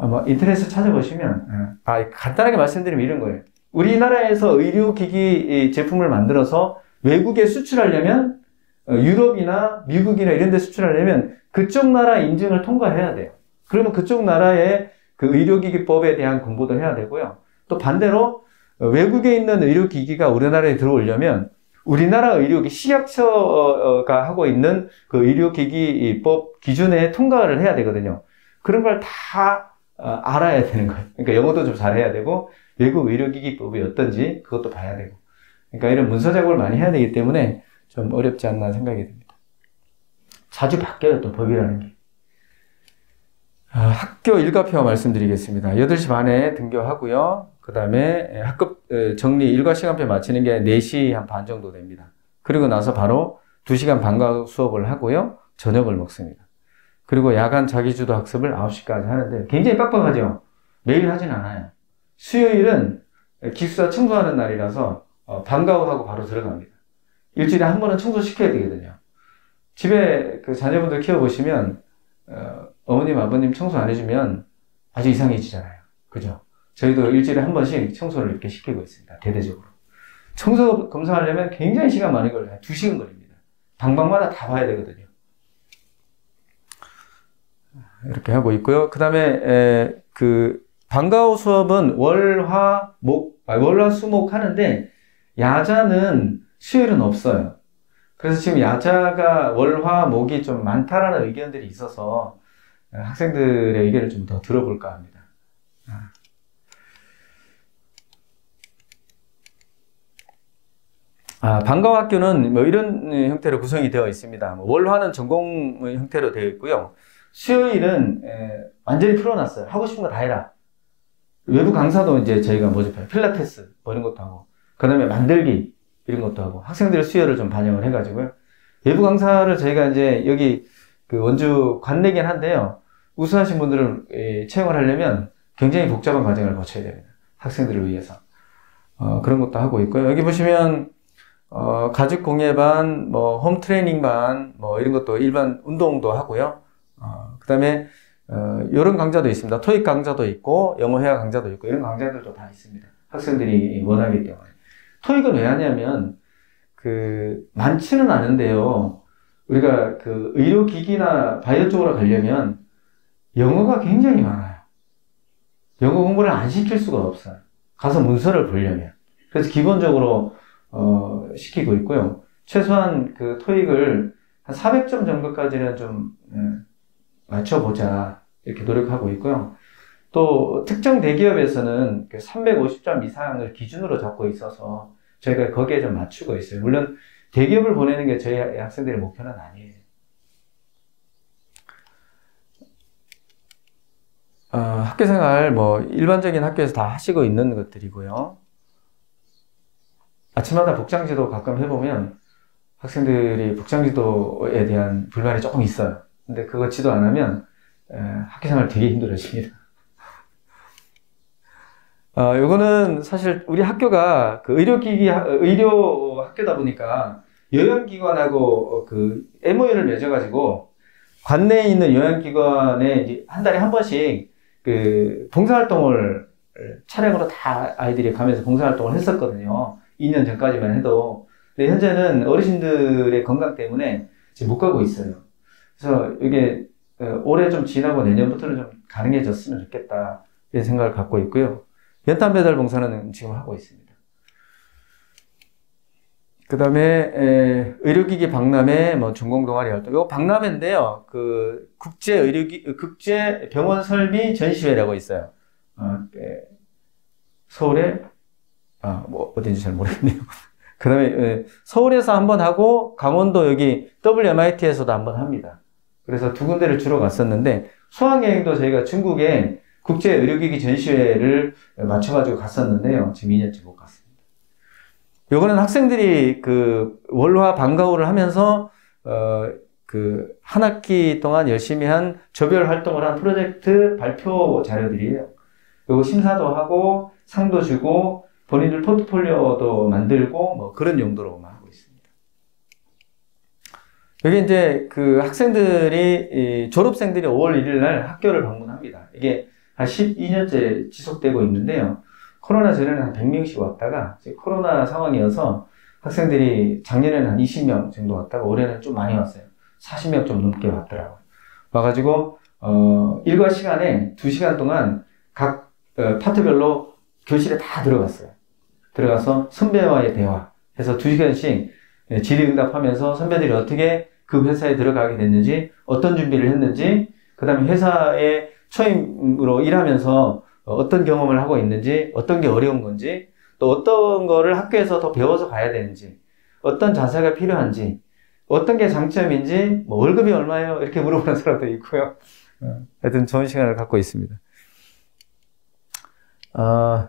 아마 인터넷에 찾아보시면 간단하게 말씀드리면 이런 거예요. 우리나라에서 의료기기 제품을 만들어서 외국에 수출하려면 유럽이나 미국이나 이런 데 수출하려면 그쪽 나라 인증을 통과해야 돼요. 그러면 그쪽 나라의 그 의료기기법에 대한 공부도 해야 되고요. 또 반대로 외국에 있는 의료기기가 우리나라에 들어오려면 우리나라 의료기 식약처가 하고 있는 그 의료기기법 기준에 통과를 해야 되거든요. 그런 걸 다 알아야 되는 거예요. 그러니까 영어도 좀 잘해야 되고 외국 의료기기법이 어떤지 그것도 봐야 되고. 그러니까 이런 문서 작업을 많이 해야 되기 때문에 좀 어렵지 않나 생각이 듭니다. 자주 바뀌어요, 또 법이라는 게. 학교 일과표 말씀드리겠습니다. 8시 반에 등교하고요. 그 다음에 학급 정리 일과 시간표 마치는 게 4시 한 반 정도 됩니다. 그리고 나서 바로 2시간 방과 수업을 하고요. 저녁을 먹습니다. 그리고 야간 자기주도 학습을 9시까지 하는데 굉장히 빡빡하죠. 매일 하진 않아요. 수요일은 기숙사 청소하는 날이라서 방과 후 하고 바로 들어갑니다. 일주일에 한 번은 청소시켜야 되거든요. 집에 그 자녀분들 키워보시면 어머님, 아버님 청소 안 해주면 아주 이상해지잖아요. 그죠? 저희도 일주일에 한 번씩 청소를 이렇게 시키고 있습니다. 대대적으로. 청소 검사하려면 굉장히 시간 많이 걸려요. 2시간 걸립니다. 방방마다 다 봐야 되거든요. 이렇게 하고 있고요. 그 다음에 그 방과 후 수업은 월화 수목 하는데 야자는 수요일은 없어요. 그래서 지금 야자가 월화 목이 좀 많다라는 의견들이 있어서 학생들의 의견을 좀 더 들어볼까 합니다. 방과 학교는 뭐 이런 형태로 구성이 되어 있습니다. 월화는 전공 형태로 되어 있고요. 수요일은 완전히 풀어놨어요. 하고 싶은 거 다 해라. 외부 강사도 이제 저희가 모집해요. 필라테스 뭐 이런 것도 하고, 그 다음에 만들기 이런 것도 하고, 학생들의 수요를 좀 반영을 해가지고요. 외부 강사를 저희가 이제 여기 그 원주 관내긴 한데요. 우수하신 분들을 채용을 하려면 굉장히 복잡한 과정을 거쳐야 됩니다. 학생들을 위해서. 그런 것도 하고 있고요. 여기 보시면 가죽 공예반, 뭐 홈 트레이닝반, 뭐 이런 것도 일반 운동도 하고요. 그다음에 이런 강좌도 있습니다. 토익 강좌도 있고 영어 회화 강좌도 있고 이런 강좌들도 다 있습니다. 학생들이 원하기 때문에. 토익은 왜 하냐면 많지는 않은데요. 우리가 그 의료기기나 바이오 쪽으로 가려면 영어가 굉장히 많아요. 영어 공부를 안 시킬 수가 없어요. 가서 문서를 보려면. 그래서 기본적으로 시키고 있고요. 최소한 그 토익을 한 400점 정도까지는 좀 맞춰보자 이렇게 노력하고 있고요. 또 특정 대기업에서는 350점 이상을 기준으로 잡고 있어서 저희가 거기에 좀 맞추고 있어요. 물론 대기업을 보내는 게 저희 학생들의 목표는 아니에요. 학교생활 뭐 일반적인 학교에서 다 하시고 있는 것들이고요. 아침마다 복장지도 가끔 해보면 학생들이 복장지도에 대한 불만이 조금 있어요. 근데 그거 지도 안 하면 학교생활 되게 힘들어집니다. 요거는 사실 우리 학교가 그 의료 학교다 보니까 요양기관하고 그 MOU를 맺어가지고 관내에 있는 요양기관에 이제 한 달에 한 번씩 그 봉사활동을 차량으로 다 아이들이 가면서 봉사활동을 했었거든요. 2년 전까지만 해도. 근데 현재는 어르신들의 건강 때문에 지금 못 가고 있어요. 그래서 이게 올해 좀 지나고 내년부터는 좀 가능해졌으면 좋겠다 이런 생각을 갖고 있고요. 연탄 배달 봉사는 지금 하고 있습니다. 그 다음에 의료기기 박람회 뭐 전공 동아리 활동. 이거 박람회인데요. 그 국제 병원 설비 전시회라고 있어요. 서울에 뭐 어딘지 잘 모르겠네요. 그 다음에 서울에서 한번 하고 강원도 여기 WMIT에서도 한번 합니다. 그래서 두 군데를 주로 갔었는데 수학여행도 저희가 중국에 국제 의료기기 전시회를 맞춰가지고 갔었는데요. 지금 2년째 못 갔습니다. 요거는 학생들이 그 월화 방과후를 하면서 그 한 학기 동안 열심히 한 조별 활동을 한 프로젝트 발표 자료들이에요. 요거 심사도 하고 상도 주고 본인들 포트폴리오도 만들고 뭐 그런 용도로만 하고 있습니다. 여기 이제 그 학생들이 졸업생들이 5월 1일 날 학교를 방문합니다. 이게 한 12년째 지속되고 있는데요. 코로나 전에는 한 100명씩 왔다가 코로나 상황이어서 학생들이 작년에는 한 20명 정도 왔다가 올해는 좀 많이 왔어요. 40명 좀 넘게 왔더라고요. 와가지고 일과 시간에 2시간 동안 각 파트별로 교실에 다 들어갔어요. 들어가서 선배와의 대화 해서 2시간씩 질의응답하면서 선배들이 어떻게 그 회사에 들어가게 됐는지, 어떤 준비를 했는지, 그 다음에 회사에 초임으로 일하면서 어떤 경험을 하고 있는지, 어떤 게 어려운 건지, 또 어떤 거를 학교에서 더 배워서 가야 되는지, 어떤 자세가 필요한지, 어떤 게 장점인지, 뭐 월급이 얼마예요? 이렇게 물어보는 사람도 있고요. 하여튼 좋은 시간을 갖고 있습니다.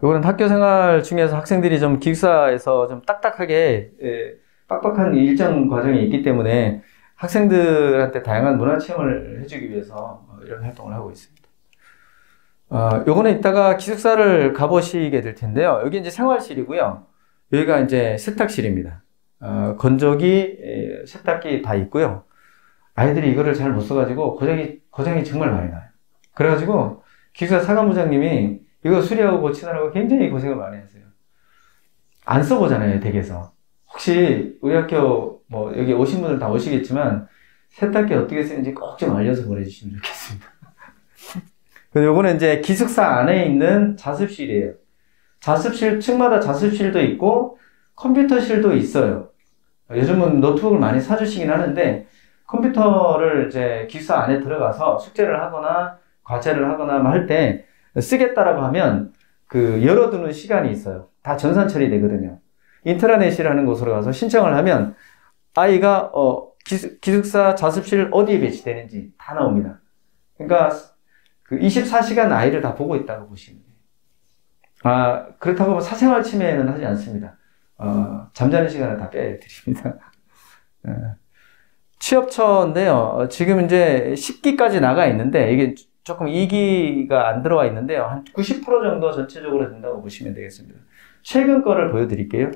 요거는 학교 생활 중에서 학생들이 좀 기숙사에서 좀 딱딱하게 빡빡한 일정 과정이 있기 때문에 학생들한테 다양한 문화 체험을 해주기 위해서 이런 활동을 하고 있습니다. 요거는 이따가 기숙사를 가보시게 될 텐데요. 여기 이제 생활실이고요. 여기가 이제 세탁실입니다. 건조기, 세탁기 다 있고요. 아이들이 이거를 잘 못 써가지고 고장이 정말 많이 나요. 그래가지고 기숙사 사관부장님이 이거 수리하고 고치느라고 굉장히 고생을 많이 했어요. 안 써보잖아요, 댁에서. 혹시 우리 학교 뭐 여기 오신 분들 다 오시겠지만 세탁기 어떻게 쓰는지 꼭 좀 알려서 보내주시면 좋겠습니다. 요거는 이제 기숙사 안에 있는 자습실이에요. 자습실, 층마다 자습실도 있고 컴퓨터실도 있어요. 요즘은 노트북을 많이 사주시긴 하는데 컴퓨터를 이제 기숙사 안에 들어가서 숙제를 하거나 과제를 하거나 할 때 쓰겠다라고 하면 그 열어두는 시간이 있어요. 다 전산 처리되거든요. 인트라넷이라는 곳으로 가서 신청을 하면 아이가 기숙사 자습실 어디에 배치되는지 다 나옵니다. 그러니까 그 24시간 아이를 다 보고 있다고 보시면 돼요. 그렇다고 뭐 사생활 침해는 하지 않습니다. 잠자는 시간을 다 빼드립니다. 취업처인데요. 지금 이제 10기까지 나가 있는데 이게 조금 2기가 안 들어와 있는데요. 한 90% 정도 전체적으로 된다고 보시면 되겠습니다. 최근 거를 보여드릴게요.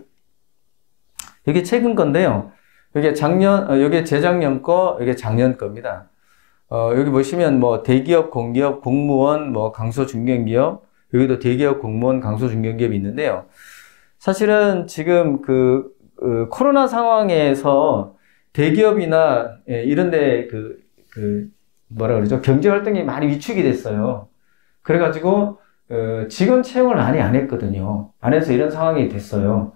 이게 최근 건데요. 이게 이게 재작년 거, 이게 작년 겁니다. 여기 보시면 뭐 대기업, 공기업, 공무원, 뭐 강소중견기업, 여기도 대기업, 공무원, 강소중견기업이 있는데요. 사실은 지금 코로나 상황에서 대기업이나 이런데 뭐라 그러죠? 경제 활동이 많이 위축이 됐어요. 그래가지고 직원 채용을 많이 안 했거든요. 안 해서 이런 상황이 됐어요.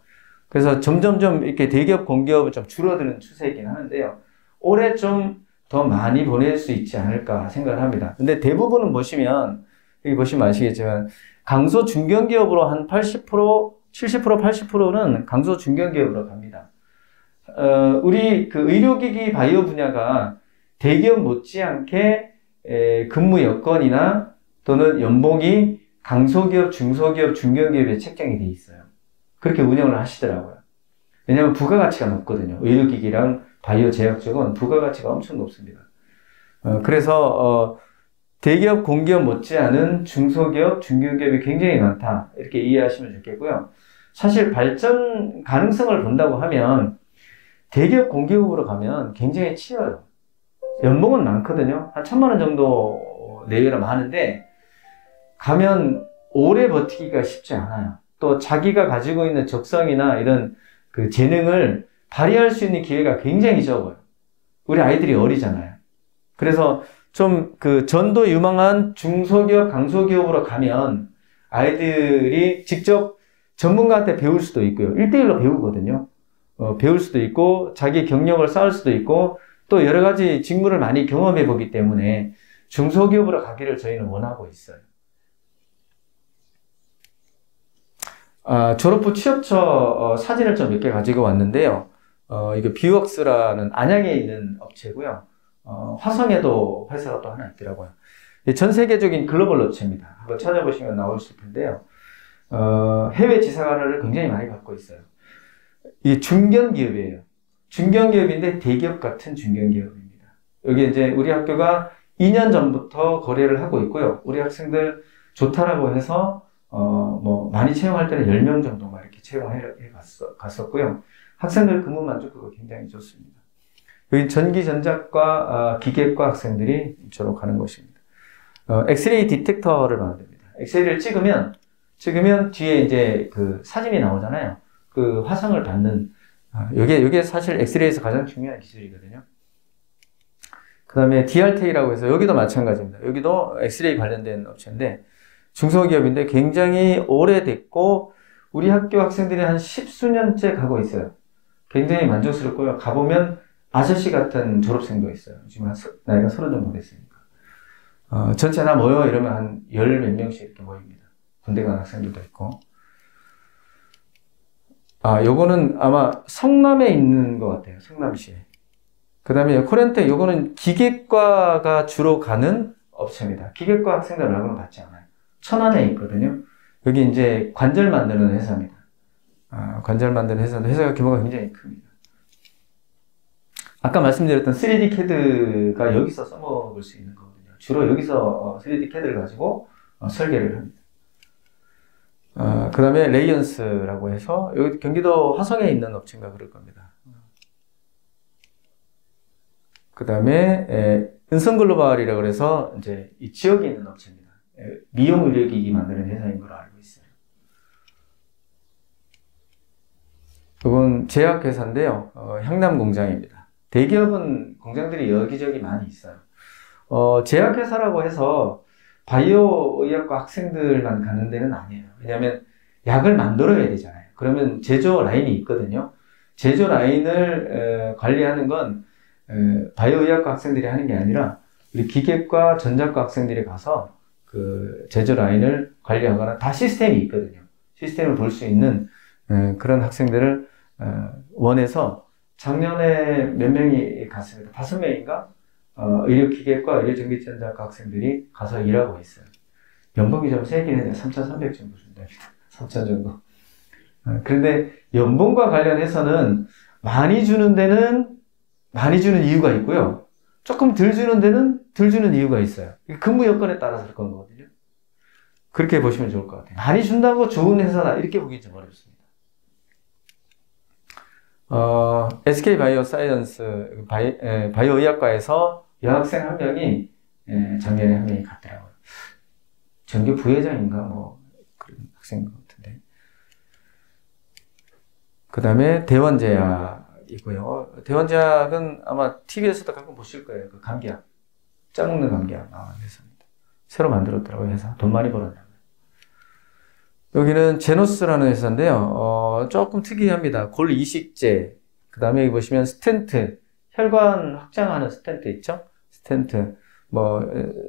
그래서 점점점 이렇게 대기업, 공기업은 좀 줄어드는 추세이긴 하는데요. 올해 좀 더 많이 보낼 수 있지 않을까 생각을 합니다. 근데 대부분은 보시면, 여기 보시면 아시겠지만, 강소 중견기업으로 한 80%, 70%, 80%는 강소 중견기업으로 갑니다. 우리 의료기기 바이오 분야가 대기업 못지않게 근무 여건이나 또는 연봉이 강소기업, 중소기업, 중견기업에 책정이 돼 있어요. 그렇게 운영을 하시더라고요. 왜냐하면 부가가치가 높거든요. 의료기기랑 바이오 제약 쪽은 부가가치가 엄청 높습니다. 그래서 대기업, 공기업 못지않은 중소기업, 중견기업이 굉장히 많다. 이렇게 이해하시면 좋겠고요. 사실 발전 가능성을 본다고 하면 대기업, 공기업으로 가면 굉장히 치여요. 연봉은 많거든요. 한 1,000만 원 정도 내외로 하는데 가면 오래 버티기가 쉽지 않아요. 또 자기가 가지고 있는 적성이나 이런 재능을 발휘할 수 있는 기회가 굉장히 적어요. 우리 아이들이 어리잖아요. 그래서 좀 전도 유망한 중소기업, 강소기업으로 가면 아이들이 직접 전문가한테 배울 수도 있고요. 1대1로 배우거든요. 배울 수도 있고 자기 경력을 쌓을 수도 있고 또 여러 가지 직무를 많이 경험해 보기 때문에 중소기업으로 가기를 저희는 원하고 있어요. 졸업 후 취업처 사진을 좀 몇 개 가지고 왔는데요. 이거 비웍스라는 안양에 있는 업체고요. 화성에도 회사가 또 하나 있더라고요. 전 세계적인 글로벌 업체입니다. 한번 찾아보시면 나오실 텐데요. 해외 지사관을 굉장히 많이 갖고 있어요. 이게 중견기업이에요. 중견기업인데 대기업 같은 중견기업입니다. 여기 이제 우리 학교가 2년 전부터 거래를 하고 있고요. 우리 학생들 좋다라고 해서 뭐 많이 채용할 때는 10명 정도만 이렇게 채용해 갔었고요. 학생들 근무 만족도가 굉장히 좋습니다. 여기 전기전자과, 기계과 학생들이 졸업하는 곳입니다. 엑스레이 디텍터를 만듭니다. 엑스레이를 찍으면 뒤에 이제 사진이 나오잖아요. 화상을 받는, 이게 사실 엑스레이에서 가장 중요한 기술이거든요. 그 다음에 DRT라고 해서 여기도 마찬가지입니다. 여기도 엑스레이 관련된 업체인데 중소기업인데 굉장히 오래됐고 우리 학교 학생들이 한 10수년째 가고 있어요. 굉장히 만족스럽고요. 가보면 아저씨 같은 졸업생도 있어요. 지금 나이가 30 정도 됐으니까. 전체 다 모여 이러면 한 10 몇 명씩 이렇게 모입니다. 군대 간 학생들도 있고. 요거는 아마 성남에 있는 것 같아요. 성남시에. 그 다음에 코렌텍, 요거는 기계과가 주로 가는 업체입니다. 기계과 학생들 연락은 받지 않아요. 천안에 있거든요. 여기 이제 관절 만드는 회사입니다. 관절 만드는 회사인데 회사가 규모가 굉장히 큽니다. 아까 말씀드렸던 3D CAD가 여기서 써먹을 수 있는 거거든요. 주로 여기서 3D CAD를 가지고 설계를 합니다. 그 다음에 레이언스라고 해서 여기 경기도 화성에 있는 업체인가 그럴 겁니다. 그 다음에 은성글로벌이라고 그래서 이제 이 지역에 있는 업체입니다. 미용 의료기기 만드는 회사인 걸로 알고 있어요. 이건 제약회사인데요. 향남 공장입니다. 대기업은 공장들이 여기저기 많이 있어요. 제약회사라고 해서 바이오 의학과 학생들만 가는 데는 아니에요. 왜냐하면 약을 만들어야 되잖아요. 그러면 제조 라인이 있거든요. 제조 라인을 관리하는 건 바이오 의학과 학생들이 하는 게 아니라 우리 기계과, 전자과 학생들이 가서 제조 라인을 관리하거나 다 시스템이 있거든요. 시스템을 볼 수 있는 그런 학생들을 원해서 작년에 몇 명이 갔습니다. 5명인가? 의료기계과, 의료전기전자과 학생들이 가서 일하고 있어요. 연봉이 좀 세긴 해요. 3,300 정도 준답니다. 3,000 정도. 그런데 연봉과 관련해서는 많이 주는 데는 많이 주는 이유가 있고요. 조금 덜 주는 데는 덜 주는 이유가 있어요. 근무 여건에 따라서 그런 거거든요. 그렇게 보시면 좋을 것 같아요. 많이 준다고 좋은 회사다 이렇게 보기 좀 어렵습니다. SK 바이오 사이언스 바이오 의학과에서 여학생 한 명이 작년에 한 명이 갔더라고요. 전교 부회장인가 뭐 그런 학생인 것 같은데. 그 다음에 대원제약이고요. 대원제약은 아마 TV에서도 가끔 보실 거예요. 그 감기약, 짜먹는 감기약 나오는 회사입니다. 새로 만들었더라고요, 회사. 돈 많이 벌었나요. 여기는 제노스라는 회사인데요. 조금 특이합니다. 골 이식제, 그 다음에 여기 보시면 스텐트, 혈관 확장하는 스텐트 있죠? 스텐트, 뭐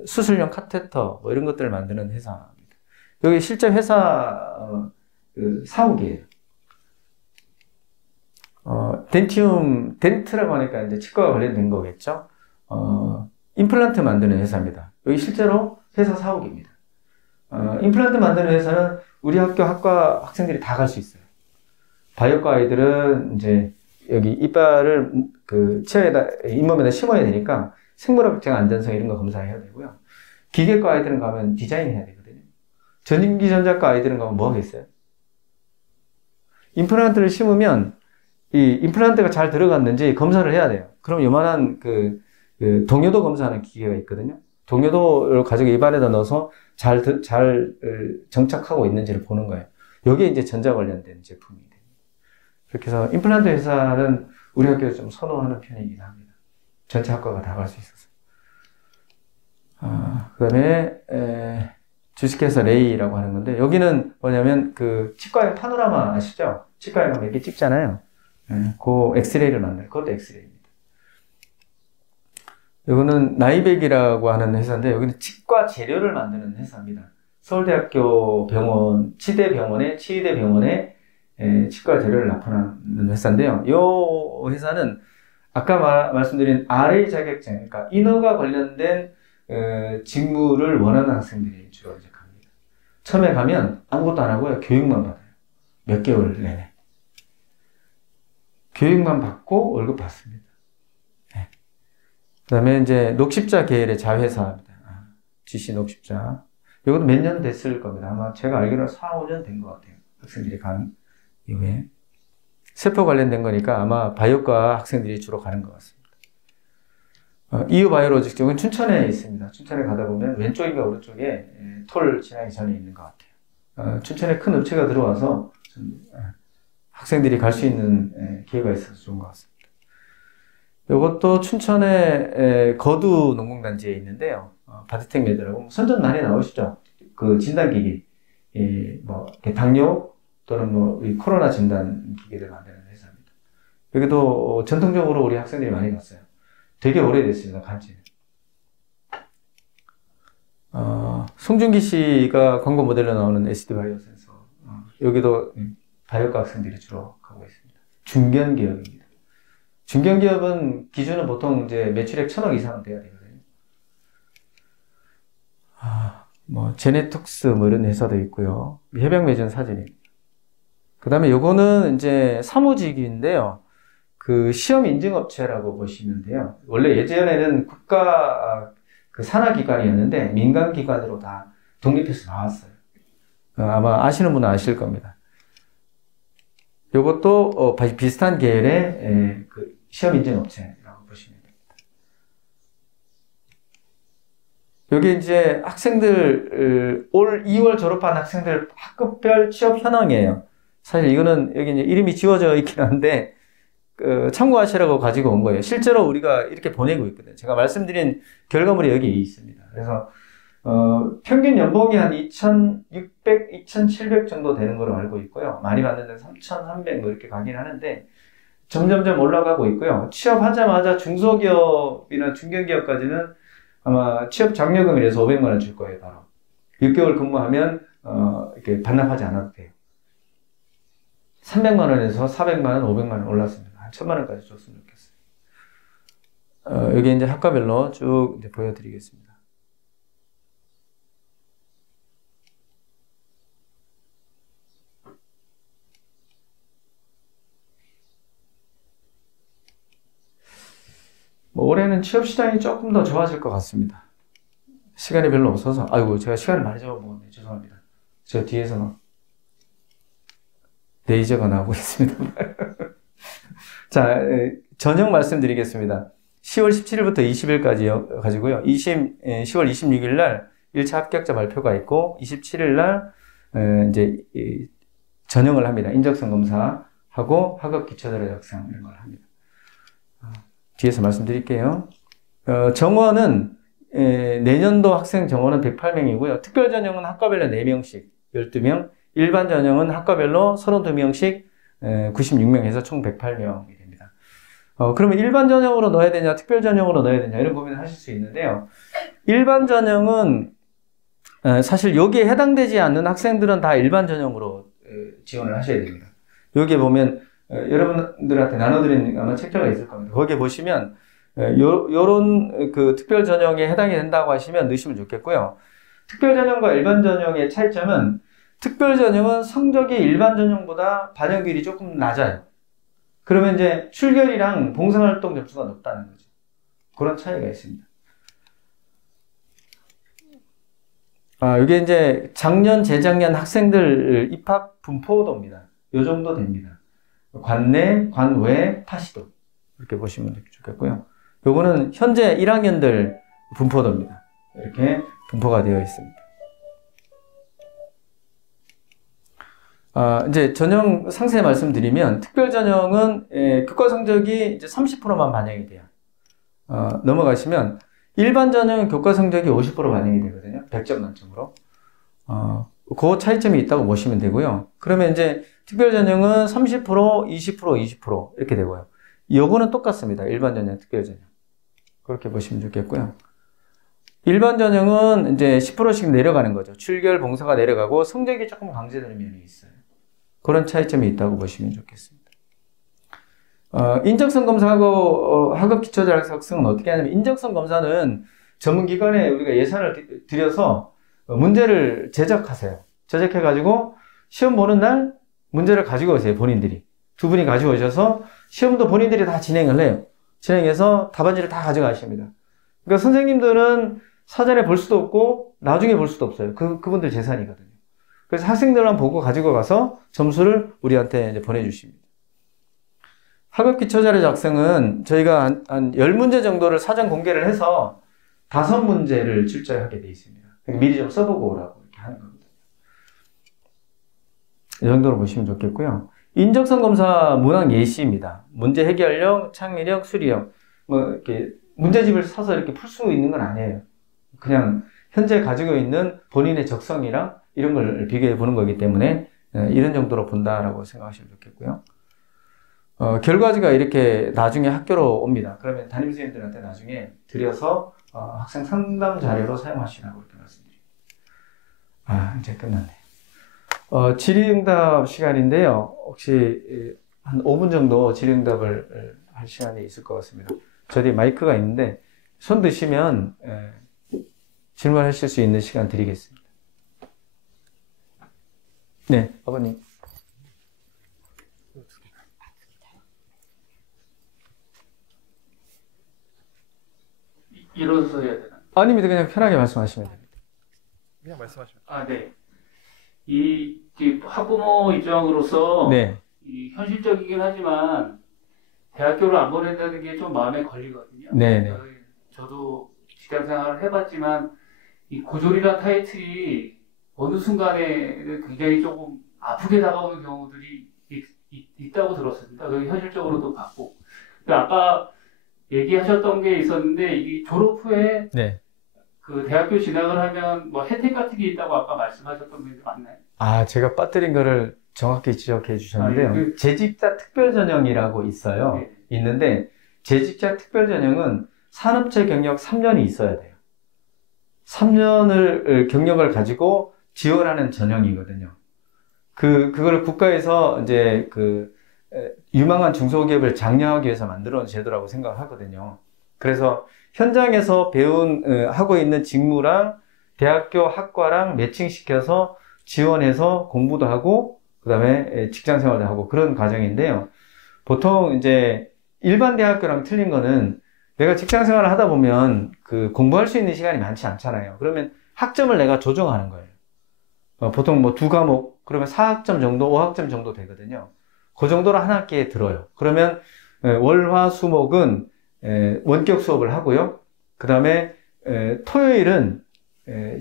수술용 카테터, 뭐 이런 것들을 만드는 회사입니다. 여기 실제 회사 그 사옥이에요. 덴트라고 하니까 이제 치과와 관련된 거겠죠? 임플란트 만드는 회사입니다. 여기 실제로 회사 사옥입니다. 임플란트 만드는 회사는 우리 학과 학생들이 다 갈 수 있어요. 바이오과 아이들은 이제 여기 이빨을 그 치아에다, 잇몸에다 심어야 되니까 생물학적 안전성 이런 거 검사해야 되고요. 기계과 아이들은 가면 디자인 해야 되거든요. 전기 전자과 아이들은 가면 뭐 하겠어요? 임플란트를 심으면 이 임플란트가 잘 들어갔는지 검사를 해야 돼요. 그럼 요만한 그 동요도 검사하는 기계가 있거든요. 동요도를 가지고 입안에다 넣어서 잘 정착하고 있는지를 보는 거예요. 여기에 이제 전자 관련된 제품이 됩니다. 그렇게 해서 임플란트 회사는 우리 학교에서 좀 선호하는 편이긴 합니다. 전체 학과가 다 갈 수 있어서. 그 다음에 주식회사 레이라고 하는 건데, 여기는 뭐냐면 그 치과의 파노라마 아시죠? 치과에 가면 이렇게 찍잖아요. 그 엑스레이를 만들어요. 그것도 엑스레이입니다. 이거는 나이백이라고 하는 회사인데, 여기는 치과 재료를 만드는 회사입니다. 서울대학교 병원, 치대병원에 치과 재료를 납품하는 회사인데요. 이 회사는 아까 말씀드린 RA 자격증, 그러니까 인허가 관련된 직무를 원하는 학생들이 주로 이제 갑니다. 처음에 가면 아무것도 안 하고요. 교육만 받아요. 몇 개월 내내. 교육만 받고 월급 받습니다. 네. 그 다음에 이제 녹십자 계열의 자회사입니다. GC 녹십자. 이것도 몇 년 됐을 겁니다. 아마 제가 알기로는 4, 5년 된 것 같아요. 학생들이 간 이후에. 세포 관련된 거니까 아마 바이오과 학생들이 주로 가는 것 같습니다. 이유바이오로직 쪽은 춘천에 있습니다. 춘천에 가다 보면 왼쪽인가 오른쪽에 톨 지나기 전에 있는 것 같아요. 춘천에 큰 업체가 들어와서 학생들이 갈 수 있는 기회가 있어서 좋은 것 같습니다. 이것도 춘천의 거두 농공단지에 있는데요. 바디텍 매드라고 선전 많이 나오시죠? 그 진단기기, 뭐 당뇨 또는 뭐 코로나 진단 기기를 만드는 회사입니다. 여기도 전통적으로 우리 학생들이 많이 갔어요. 되게 오래됐습니다. 간지는. 송중기 씨가 광고 모델로 나오는 SD 바이오 센서. 여기도 바이오과 학생들이 주로 가고 있습니다. 중견기업입니다. 중견기업은 기준은 보통 이제 매출액 1,000억 이상 돼야 되거든요. 뭐 제네톡스 뭐 이런 회사도 있고요. 협약맺은 사진입니다. 그 다음에 요거는 이제 사무직인데요. 그 시험 인증업체라고 보시면 돼요. 원래 예전에는 국가 그 산하기관이었는데 민간기관으로 다 독립해서 나왔어요. 아마 아시는 분은 아실 겁니다. 요것도 비슷한 계열의 그 시험 인증업체라고 보시면 됩니다. 여기 이제 학생들 올 2월 졸업한 학생들 학급별 취업 현황이에요. 사실 이거는 여기 이제 이름이 지워져 있긴 한데 참고하시라고 가지고 온 거예요. 실제로 우리가 이렇게 보내고 있거든요. 제가 말씀드린 결과물이 여기 있습니다. 그래서 평균 연봉이 한 2,600, 2,700 정도 되는 걸로 알고 있고요. 많이 받는 데는 3,300 뭐 이렇게 가긴 하는데 점점점 올라가고 있고요. 취업하자마자 중소기업이나 중견기업까지는 아마 취업 장려금이라서 500만 원 줄 거예요, 바로. 6개월 근무하면 이렇게 반납하지 않아도 돼요. 300만 원에서 400만 원, 500만 원 올랐습니다. 한 1,000만 원까지 줬으면 좋겠어요. 여기 이제 학과별로 쭉 이제 보여드리겠습니다. 취업 시장이 조금 더 좋아질 것 같습니다. 시간이 별로 없어서, 아이고, 제가 시간을 많이 잡아먹었네. 죄송합니다. 저 뒤에서 막 레이저가 나오고 있습니다. 자, 전형 말씀드리겠습니다. 10월 17일부터 20일까지 가지고요. 10월 26일 날 1차 합격자 발표가 있고, 27일 날 이제 전형을 합니다. 인적성 검사하고 학업 기초 자료 작성 이런 걸 합니다. 뒤에서 말씀드릴게요. 정원은 내년도 학생 정원은 108명이고요. 특별 전형은 학과별로 4명씩 12명, 일반 전형은 학과별로 32명씩 96명에서 총 108명이 됩니다. 그러면 일반 전형으로 넣어야 되냐, 특별 전형으로 넣어야 되냐 이런 고민을 하실 수 있는데요. 일반 전형은 사실 여기에 해당되지 않는 학생들은 다 일반 전형으로 지원을 하셔야 됩니다. 여기에 보면 여러분들한테 나눠드린 아마 책자가 있을 겁니다. 거기에 보시면 요런 그 특별 전형에 해당이 된다고 하시면 넣으시면 좋겠고요. 특별 전형과 일반 전형의 차이점은 특별 전형은 성적이 일반 전형보다 반영비율이 조금 낮아요. 그러면 이제 출결이랑 봉사활동 점수가 높다는 거죠. 그런 차이가 있습니다. 이게 이제 작년, 재작년 학생들 입학 분포도입니다. 요 정도 됩니다. 관내, 관외, 타시도. 이렇게 보시면 좋겠고요. 요거는 현재 1학년들 분포도입니다. 이렇게 분포가 되어 있습니다. 이제 전형 상세 말씀드리면, 특별 전형은 교과 성적이 이제 30%만 반영이 돼요. 넘어가시면, 일반 전형은 교과 성적이 50% 반영이 되거든요. 100점 만점으로. 그 차이점이 있다고 보시면 되고요. 그러면 이제 특별 전형은 30%, 20%, 20% 이렇게 되고요. 요거는 똑같습니다. 일반 전형, 특별 전형. 그렇게 보시면 좋겠고요. 일반 전형은 이제 10%씩 내려가는 거죠. 출결, 봉사가 내려가고 성적이 조금 강제되는 면이 있어요. 그런 차이점이 있다고 보시면 좋겠습니다. 인적성 검사하고 학업 기초 자격 작성은 어떻게 하냐면, 인적성 검사는 전문기관에 우리가 예산을 들여서 문제를 제작하세요. 제작해가지고 시험 보는 날 문제를 가지고 오세요. 본인들이. 두 분이 가지고 오셔서 시험도 본인들이 다 진행을 해요. 진행해서 답안지를 다 가져가십니다. 그러니까 선생님들은 사전에 볼 수도 없고 나중에 볼 수도 없어요. 그분들 재산이거든요. 그래서 학생들만 보고 가지고 가서 점수를 우리한테 이제 보내주십니다. 학업 기초 자료 작성은 저희가 한 10문제 정도를 사전 공개를 해서 5문제를 출제하게 되어 있습니다. 미리 좀 써보고 오라고 이렇게 하는 겁니다. 이 정도로 보시면 좋겠고요. 인적성 검사 문항 예시입니다. 문제 해결력, 창의력, 수리력. 뭐 이렇게 문제집을 사서 이렇게 풀 수 있는 건 아니에요. 그냥 현재 가지고 있는 본인의 적성이랑 이런 걸 비교해 보는 거기 때문에 이런 정도로 본다라고 생각하시면 좋겠고요. 결과지가 이렇게 나중에 학교로 옵니다. 그러면 담임선생님들한테 나중에 드려서 학생 상담 자료로 사용하시라고 이렇게 말씀드립니다. 이제 끝났네요. 질의응답 시간인데요. 혹시 한 5분 정도 질의응답을 할 시간이 있을 것 같습니다. 저희 마이크가 있는데 손 드시면 질문하실 수 있는 시간 드리겠습니다. 네, 아버님. 일어서서 해야 되나? 아닙니다. 그냥 편하게 말씀하시면 됩니다. 그냥 말씀하시면. 네. 이 학부모 입장으로서 네. 현실적이긴 하지만 대학교를 안 보낸다는 게 좀 마음에 걸리거든요. 네. 저도 직장 생활을 해봤지만 이 고졸이란 타이틀이 어느 순간에 굉장히 조금 아프게 다가오는 경우들이 있다고 들었습니다. 그게 현실적으로도 봤고. 아까 얘기하셨던 게 있었는데, 이 졸업 후에 네. 그 대학교 진학을 하면 뭐 혜택 같은 게 있다고 아까 말씀하셨던 게 맞나요? 제가 빠뜨린 거를 정확히 지적해 주셨는데요. 재직자 특별 전형이라고 있어요. 네. 있는데 재직자 특별 전형은 산업체 경력 3년이 있어야 돼요. 3년을 경력을 가지고 지원하는 전형이거든요. 그걸 국가에서 이제 유망한 중소기업을 장려하기 위해서 만들어 놓은 제도라고 생각을 하거든요. 그래서 현장에서 하고 있는 직무랑 대학교 학과랑 매칭시켜서 지원해서 공부도 하고, 그 다음에 직장 생활도 하고 그런 과정인데요. 보통 이제 일반 대학교랑 틀린 거는 내가 직장 생활을 하다 보면 그 공부할 수 있는 시간이 많지 않잖아요. 그러면 학점을 내가 조정하는 거예요. 보통 뭐 2과목, 그러면 4학점 정도, 5학점 정도 되거든요. 그 정도로 한 학기에 들어요. 그러면 월, 화, 수, 목은 원격 수업을 하고요. 그 다음에 토요일은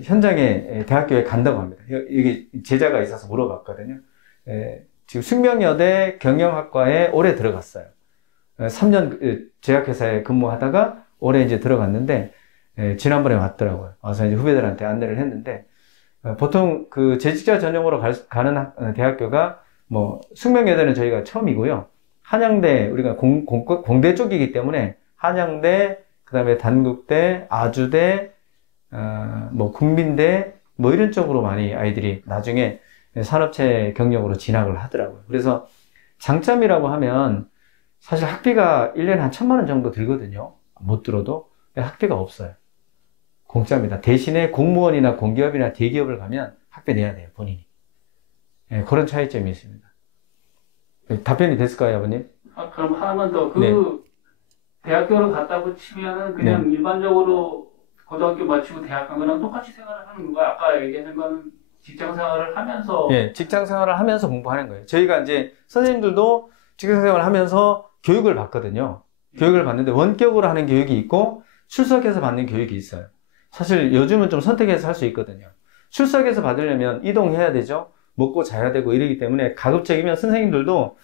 현장에 대학교에 간다고 합니다. 이게 제자가 있어서 물어봤거든요. 지금 숙명여대 경영학과에 올해 들어갔어요. 3년 제약회사에 근무하다가 올해 이제 들어갔는데 지난번에 왔더라고요. 와서 이제 후배들한테 안내를 했는데 보통 그 재직자 전용으로 가는 대학교가 뭐 숙명여대는 저희가 처음이고요. 한양대 우리가 공대 쪽이기 때문에 한양대, 그다음에 단국대, 아주대, 뭐 국민대 뭐 이런 쪽으로 많이 아이들이 나중에 산업체 경력으로 진학을 하더라고요. 그래서 장점이라고 하면 사실 학비가 1년에 한 1,000만 원 정도 들거든요. 못 들어도 학비가 없어요. 공짜입니다. 대신에 공무원이나 공기업이나 대기업을 가면 학비 내야 돼요, 본인이. 그런 차이점이 있습니다. 답변이 됐을까요, 아버님? 그럼 하나만 더. 네. 대학교를 갔다고 치면은 그냥 네. 일반적으로 고등학교 마치고 대학 간 거랑 똑같이 생활을 하는 건가요? 아까 얘기하는 거는 직장 생활을 하면서. 예, 직장 생활을 하면서 공부하는 거예요. 저희가 이제 선생님들도 직장 생활을 하면서 교육을 받거든요. 교육을 받는데 원격으로 하는 교육이 있고 출석해서 받는 교육이 있어요. 사실 요즘은 좀 선택해서 할 수 있거든요. 출석해서 받으려면 이동해야 되죠. 먹고 자야 되고 이러기 때문에 가급적이면 선생님들도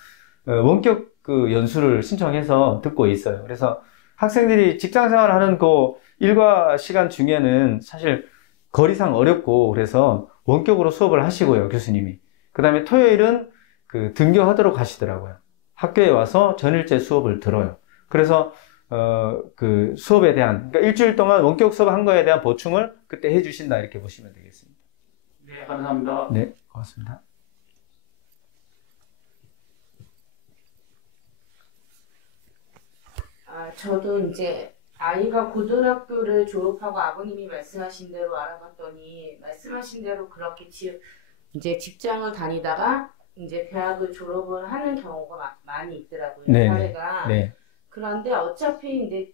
원격 그 연수를 신청해서 듣고 있어요. 그래서 학생들이 직장 생활을 하는 그 일과 시간 중에는 사실 거리상 어렵고 그래서 원격으로 수업을 하시고요, 교수님이. 그 다음에 토요일은 그 등교하도록 하시더라고요. 학교에 와서 전일제 수업을 들어요. 그래서 그 수업에 대한, 그러니까 일주일 동안 원격 수업 한 거에 대한 보충을 그때 해주신다 이렇게 보시면 되겠습니다. 네, 감사합니다. 네, 고맙습니다. 저도 이제 아이가 고등학교를 졸업하고 아버님이 말씀하신 대로 알아봤더니 말씀하신 대로 그렇게 이제 직장을 다니다가 이제 대학을 졸업을 하는 경우가 많이 있더라고요. 네, 사회가. 네. 그런데 어차피 이제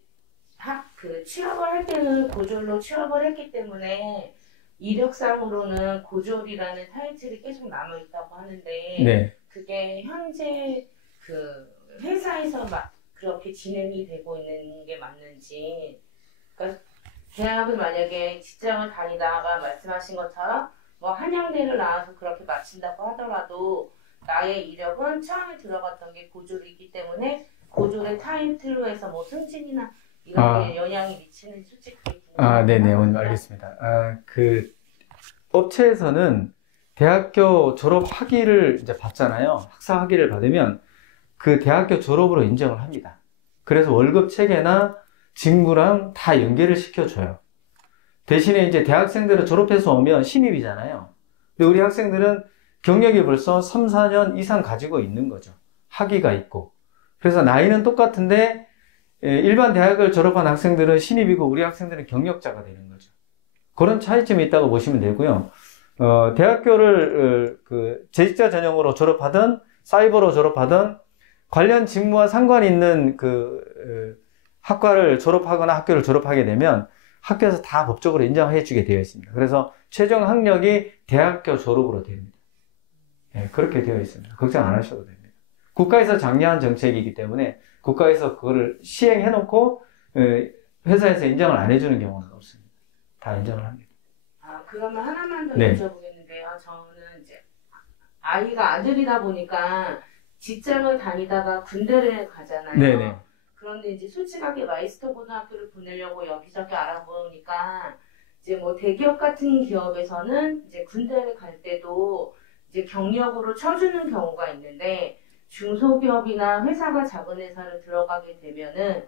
그 취업을 할 때는 고졸로 취업을 했기 때문에 이력상으로는 고졸이라는 타이틀이 계속 남아 있다고 하는데 네. 그게 현재 그 회사에서 그렇게 진행이 되고 있는 게 맞는지. 그러니까 대학을 만약에 직장을 다니다가 말씀하신 것처럼 뭐 한양대를 나와서 그렇게 마친다고 하더라도 나의 이력은 처음에 들어갔던 게 고졸이기 때문에 고졸의 타이틀로 해서 뭐 승진이나 이런 게 영향이 미치는지 솔직히 네네, 오늘 알겠습니다. 그 업체에서는 대학교 졸업 학위를 이제 받잖아요. 학사 학위를 받으면 그 대학교 졸업으로 인정을 합니다. 그래서 월급 체계나 직무랑 다 연계를 시켜줘요. 대신에 이제 대학생들은 졸업해서 오면 신입이잖아요. 근데 우리 학생들은 경력이 벌써 3, 4년 이상 가지고 있는 거죠. 학위가 있고. 그래서 나이는 똑같은데 일반 대학을 졸업한 학생들은 신입이고 우리 학생들은 경력자가 되는 거죠. 그런 차이점이 있다고 보시면 되고요. 대학교를 그 재직자 전형으로 졸업하든 사이버로 졸업하든 관련 직무와 상관이 있는 그 학과를 졸업하거나 학교를 졸업하게 되면 학교에서 다 법적으로 인정해 주게 되어 있습니다. 그래서 최종 학력이 대학교 졸업으로 됩니다. 네, 그렇게 되어 있습니다. 걱정 안 하셔도 됩니다. 국가에서 장려한 정책이기 때문에 국가에서 그거를 시행해 놓고 회사에서 인정을 안 해주는 경우는 없습니다. 다 인정을 합니다. 그러면 하나만 더 네. 여쭤보겠는데요. 저는 이제 아이가 아들이다 보니까 직장을 다니다가 군대를 가잖아요. 네네. 그런데 이제 솔직하게 마이스터 고등학교를 보내려고 여기저기 알아보니까 이제 뭐 대기업 같은 기업에서는 이제 군대를 갈 때도 이제 경력으로 쳐주는 경우가 있는데 중소기업이나 회사가 작은 회사를 들어가게 되면은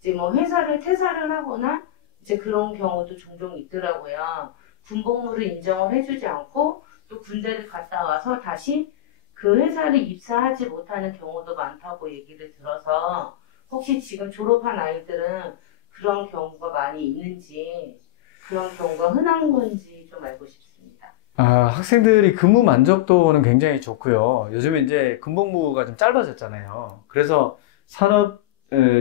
이제 뭐 회사를 퇴사를 하거나 이제 그런 경우도 종종 있더라고요. 군복무를 인정을 해주지 않고 또 군대를 갔다 와서 다시 그 회사를 입사하지 못하는 경우도 많다고 얘기를 들어서 혹시 지금 졸업한 아이들은 그런 경우가 많이 있는지 그런 경우가 흔한 건지 좀 알고 싶습니다. 학생들이 근무 만족도는 굉장히 좋고요. 요즘에 이제 군복무가 좀 짧아졌잖아요. 그래서 산업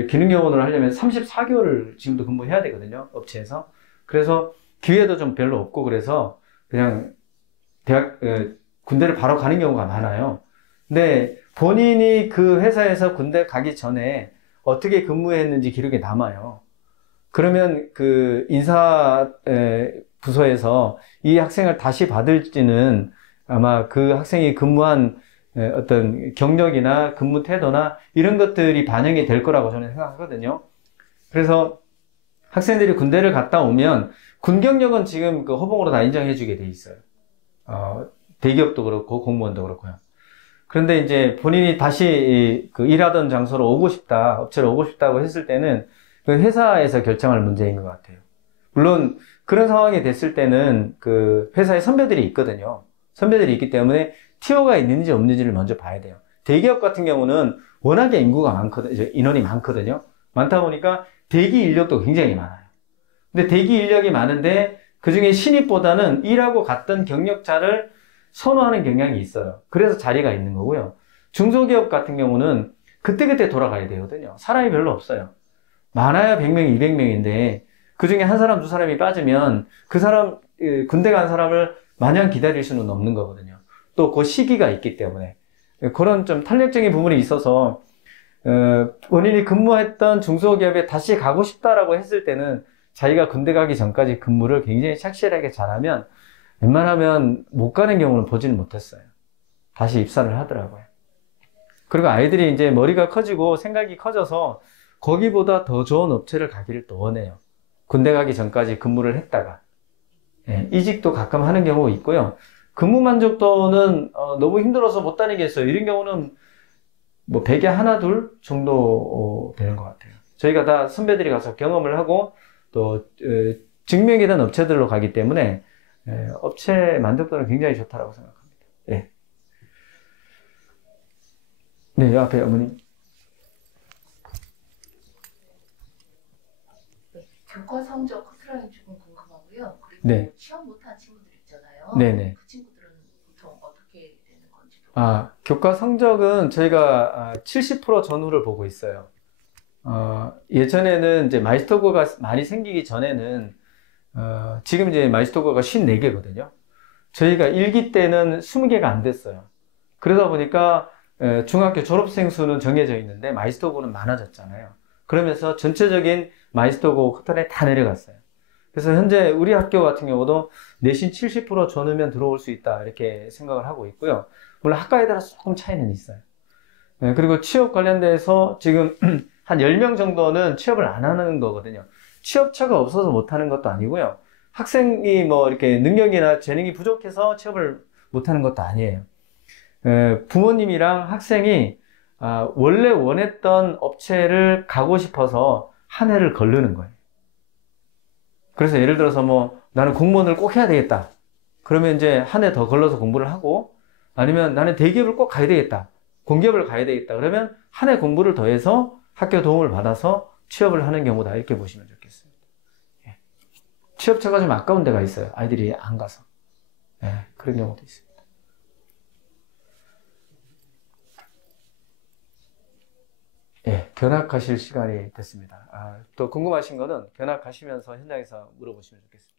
기능요원으로 하려면 34개월을 지금도 근무해야 되거든요. 업체에서. 그래서 기회도 좀 별로 없고 그래서 그냥 군대를 바로 가는 경우가 많아요. 근데 본인이 그 회사에서 군대 가기 전에 어떻게 근무했는지 기록에 남아요. 그러면 그 인사 부서에서 이 학생을 다시 받을지는 아마 그 학생이 근무한 어떤 경력이나 근무 태도나 이런 것들이 반영이 될 거라고 저는 생각하거든요. 그래서 학생들이 군대를 갔다 오면 군 경력은 지금 그 허봉으로 다 인정해 주게 돼 있어요. 대기업도 그렇고 공무원도 그렇고요. 그런데 이제 본인이 다시 그 일하던 장소로 오고 싶다, 업체로 오고 싶다고 했을 때는 그 회사에서 결정할 문제인 것 같아요. 물론 그런 상황이 됐을 때는 그 회사에 선배들이 있거든요. 선배들이 있기 때문에 티오가 있는지 없는지를 먼저 봐야 돼요. 대기업 같은 경우는 워낙에 인구가 많거든요. 인원이 많거든요. 많다 보니까 대기 인력도 굉장히 많아요. 근데 대기 인력이 많은데 그 중에 신입보다는 일하고 갔던 경력자를 선호하는 경향이 있어요. 그래서 자리가 있는 거고요. 중소기업 같은 경우는 그때그때 돌아가야 되거든요. 사람이 별로 없어요. 많아야 100명, 200명인데 그 중에 한 사람, 두 사람이 빠지면 그 사람, 군대 간 사람을 마냥 기다릴 수는 없는 거거든요. 또 그 시기가 있기 때문에. 그런 좀 탄력적인 부분이 있어서 본인이 근무했던 중소기업에 다시 가고 싶다라고 했을 때는 자기가 군대 가기 전까지 근무를 굉장히 착실하게 잘하면 웬만하면 못 가는 경우는 보지는 못했어요. 다시 입사를 하더라고요. 그리고 아이들이 이제 머리가 커지고 생각이 커져서 거기보다 더 좋은 업체를 가기를 또 원해요. 군대 가기 전까지 근무를 했다가. 이직도 가끔 하는 경우가 있고요. 근무 만족도는 너무 힘들어서 못 다니겠어요. 이런 경우는 뭐 100에 하나, 둘 정도 되는 것 같아요. 저희가 다 선배들이 가서 경험을 하고 또 증명이 된 업체들로 가기 때문에 업체 만족도는 굉장히 좋다고 생각합니다. 네. 네, 앞에 어머님. 교과 성적 커트라인 조금 궁금하고요. 그리고 네. 시험 못한 친구들 있잖아요. 네네. 그 친구들은 보통 어떻게 되는 건지. 교과 성적은 저희가 70% 전후를 보고 있어요. 예전에는 이제 마이스터고가 많이 생기기 전에는 지금 이제 마이스터고가 54개거든요. 저희가 1기 때는 20개가 안 됐어요. 그러다 보니까 중학교 졸업생 수는 정해져 있는데 마이스터고는 많아졌잖아요. 그러면서 전체적인 마이스터고 커트라인이 다 내려갔어요. 그래서 현재 우리 학교 같은 경우도 내신 70% 전후면 들어올 수 있다 이렇게 생각을 하고 있고요. 물론 학과에 따라서 조금 차이는 있어요. 그리고 취업 관련돼서 지금 한 10명 정도는 취업을 안 하는 거거든요. 취업처가 없어서 못하는 것도 아니고요. 학생이 뭐 이렇게 능력이나 재능이 부족해서 취업을 못하는 것도 아니에요. 부모님이랑 학생이 원래 원했던 업체를 가고 싶어서 한 해를 거르는 거예요. 그래서 예를 들어서 뭐 나는 공무원을 꼭 해야 되겠다. 그러면 이제 한 해 더 걸러서 공부를 하고 아니면 나는 대기업을 꼭 가야 되겠다. 공기업을 가야 되겠다. 그러면 한 해 공부를 더해서 학교 도움을 받아서 취업을 하는 경우다. 이렇게 보시면 좋겠습니다. 취업처가 좀 아까운 데가 있어요. 아이들이 안 가서. 그런 경우도 있습니다. 견학하실 시간이 됐습니다. 또 궁금하신 거는 견학하시면서 현장에서 물어보시면 좋겠습니다.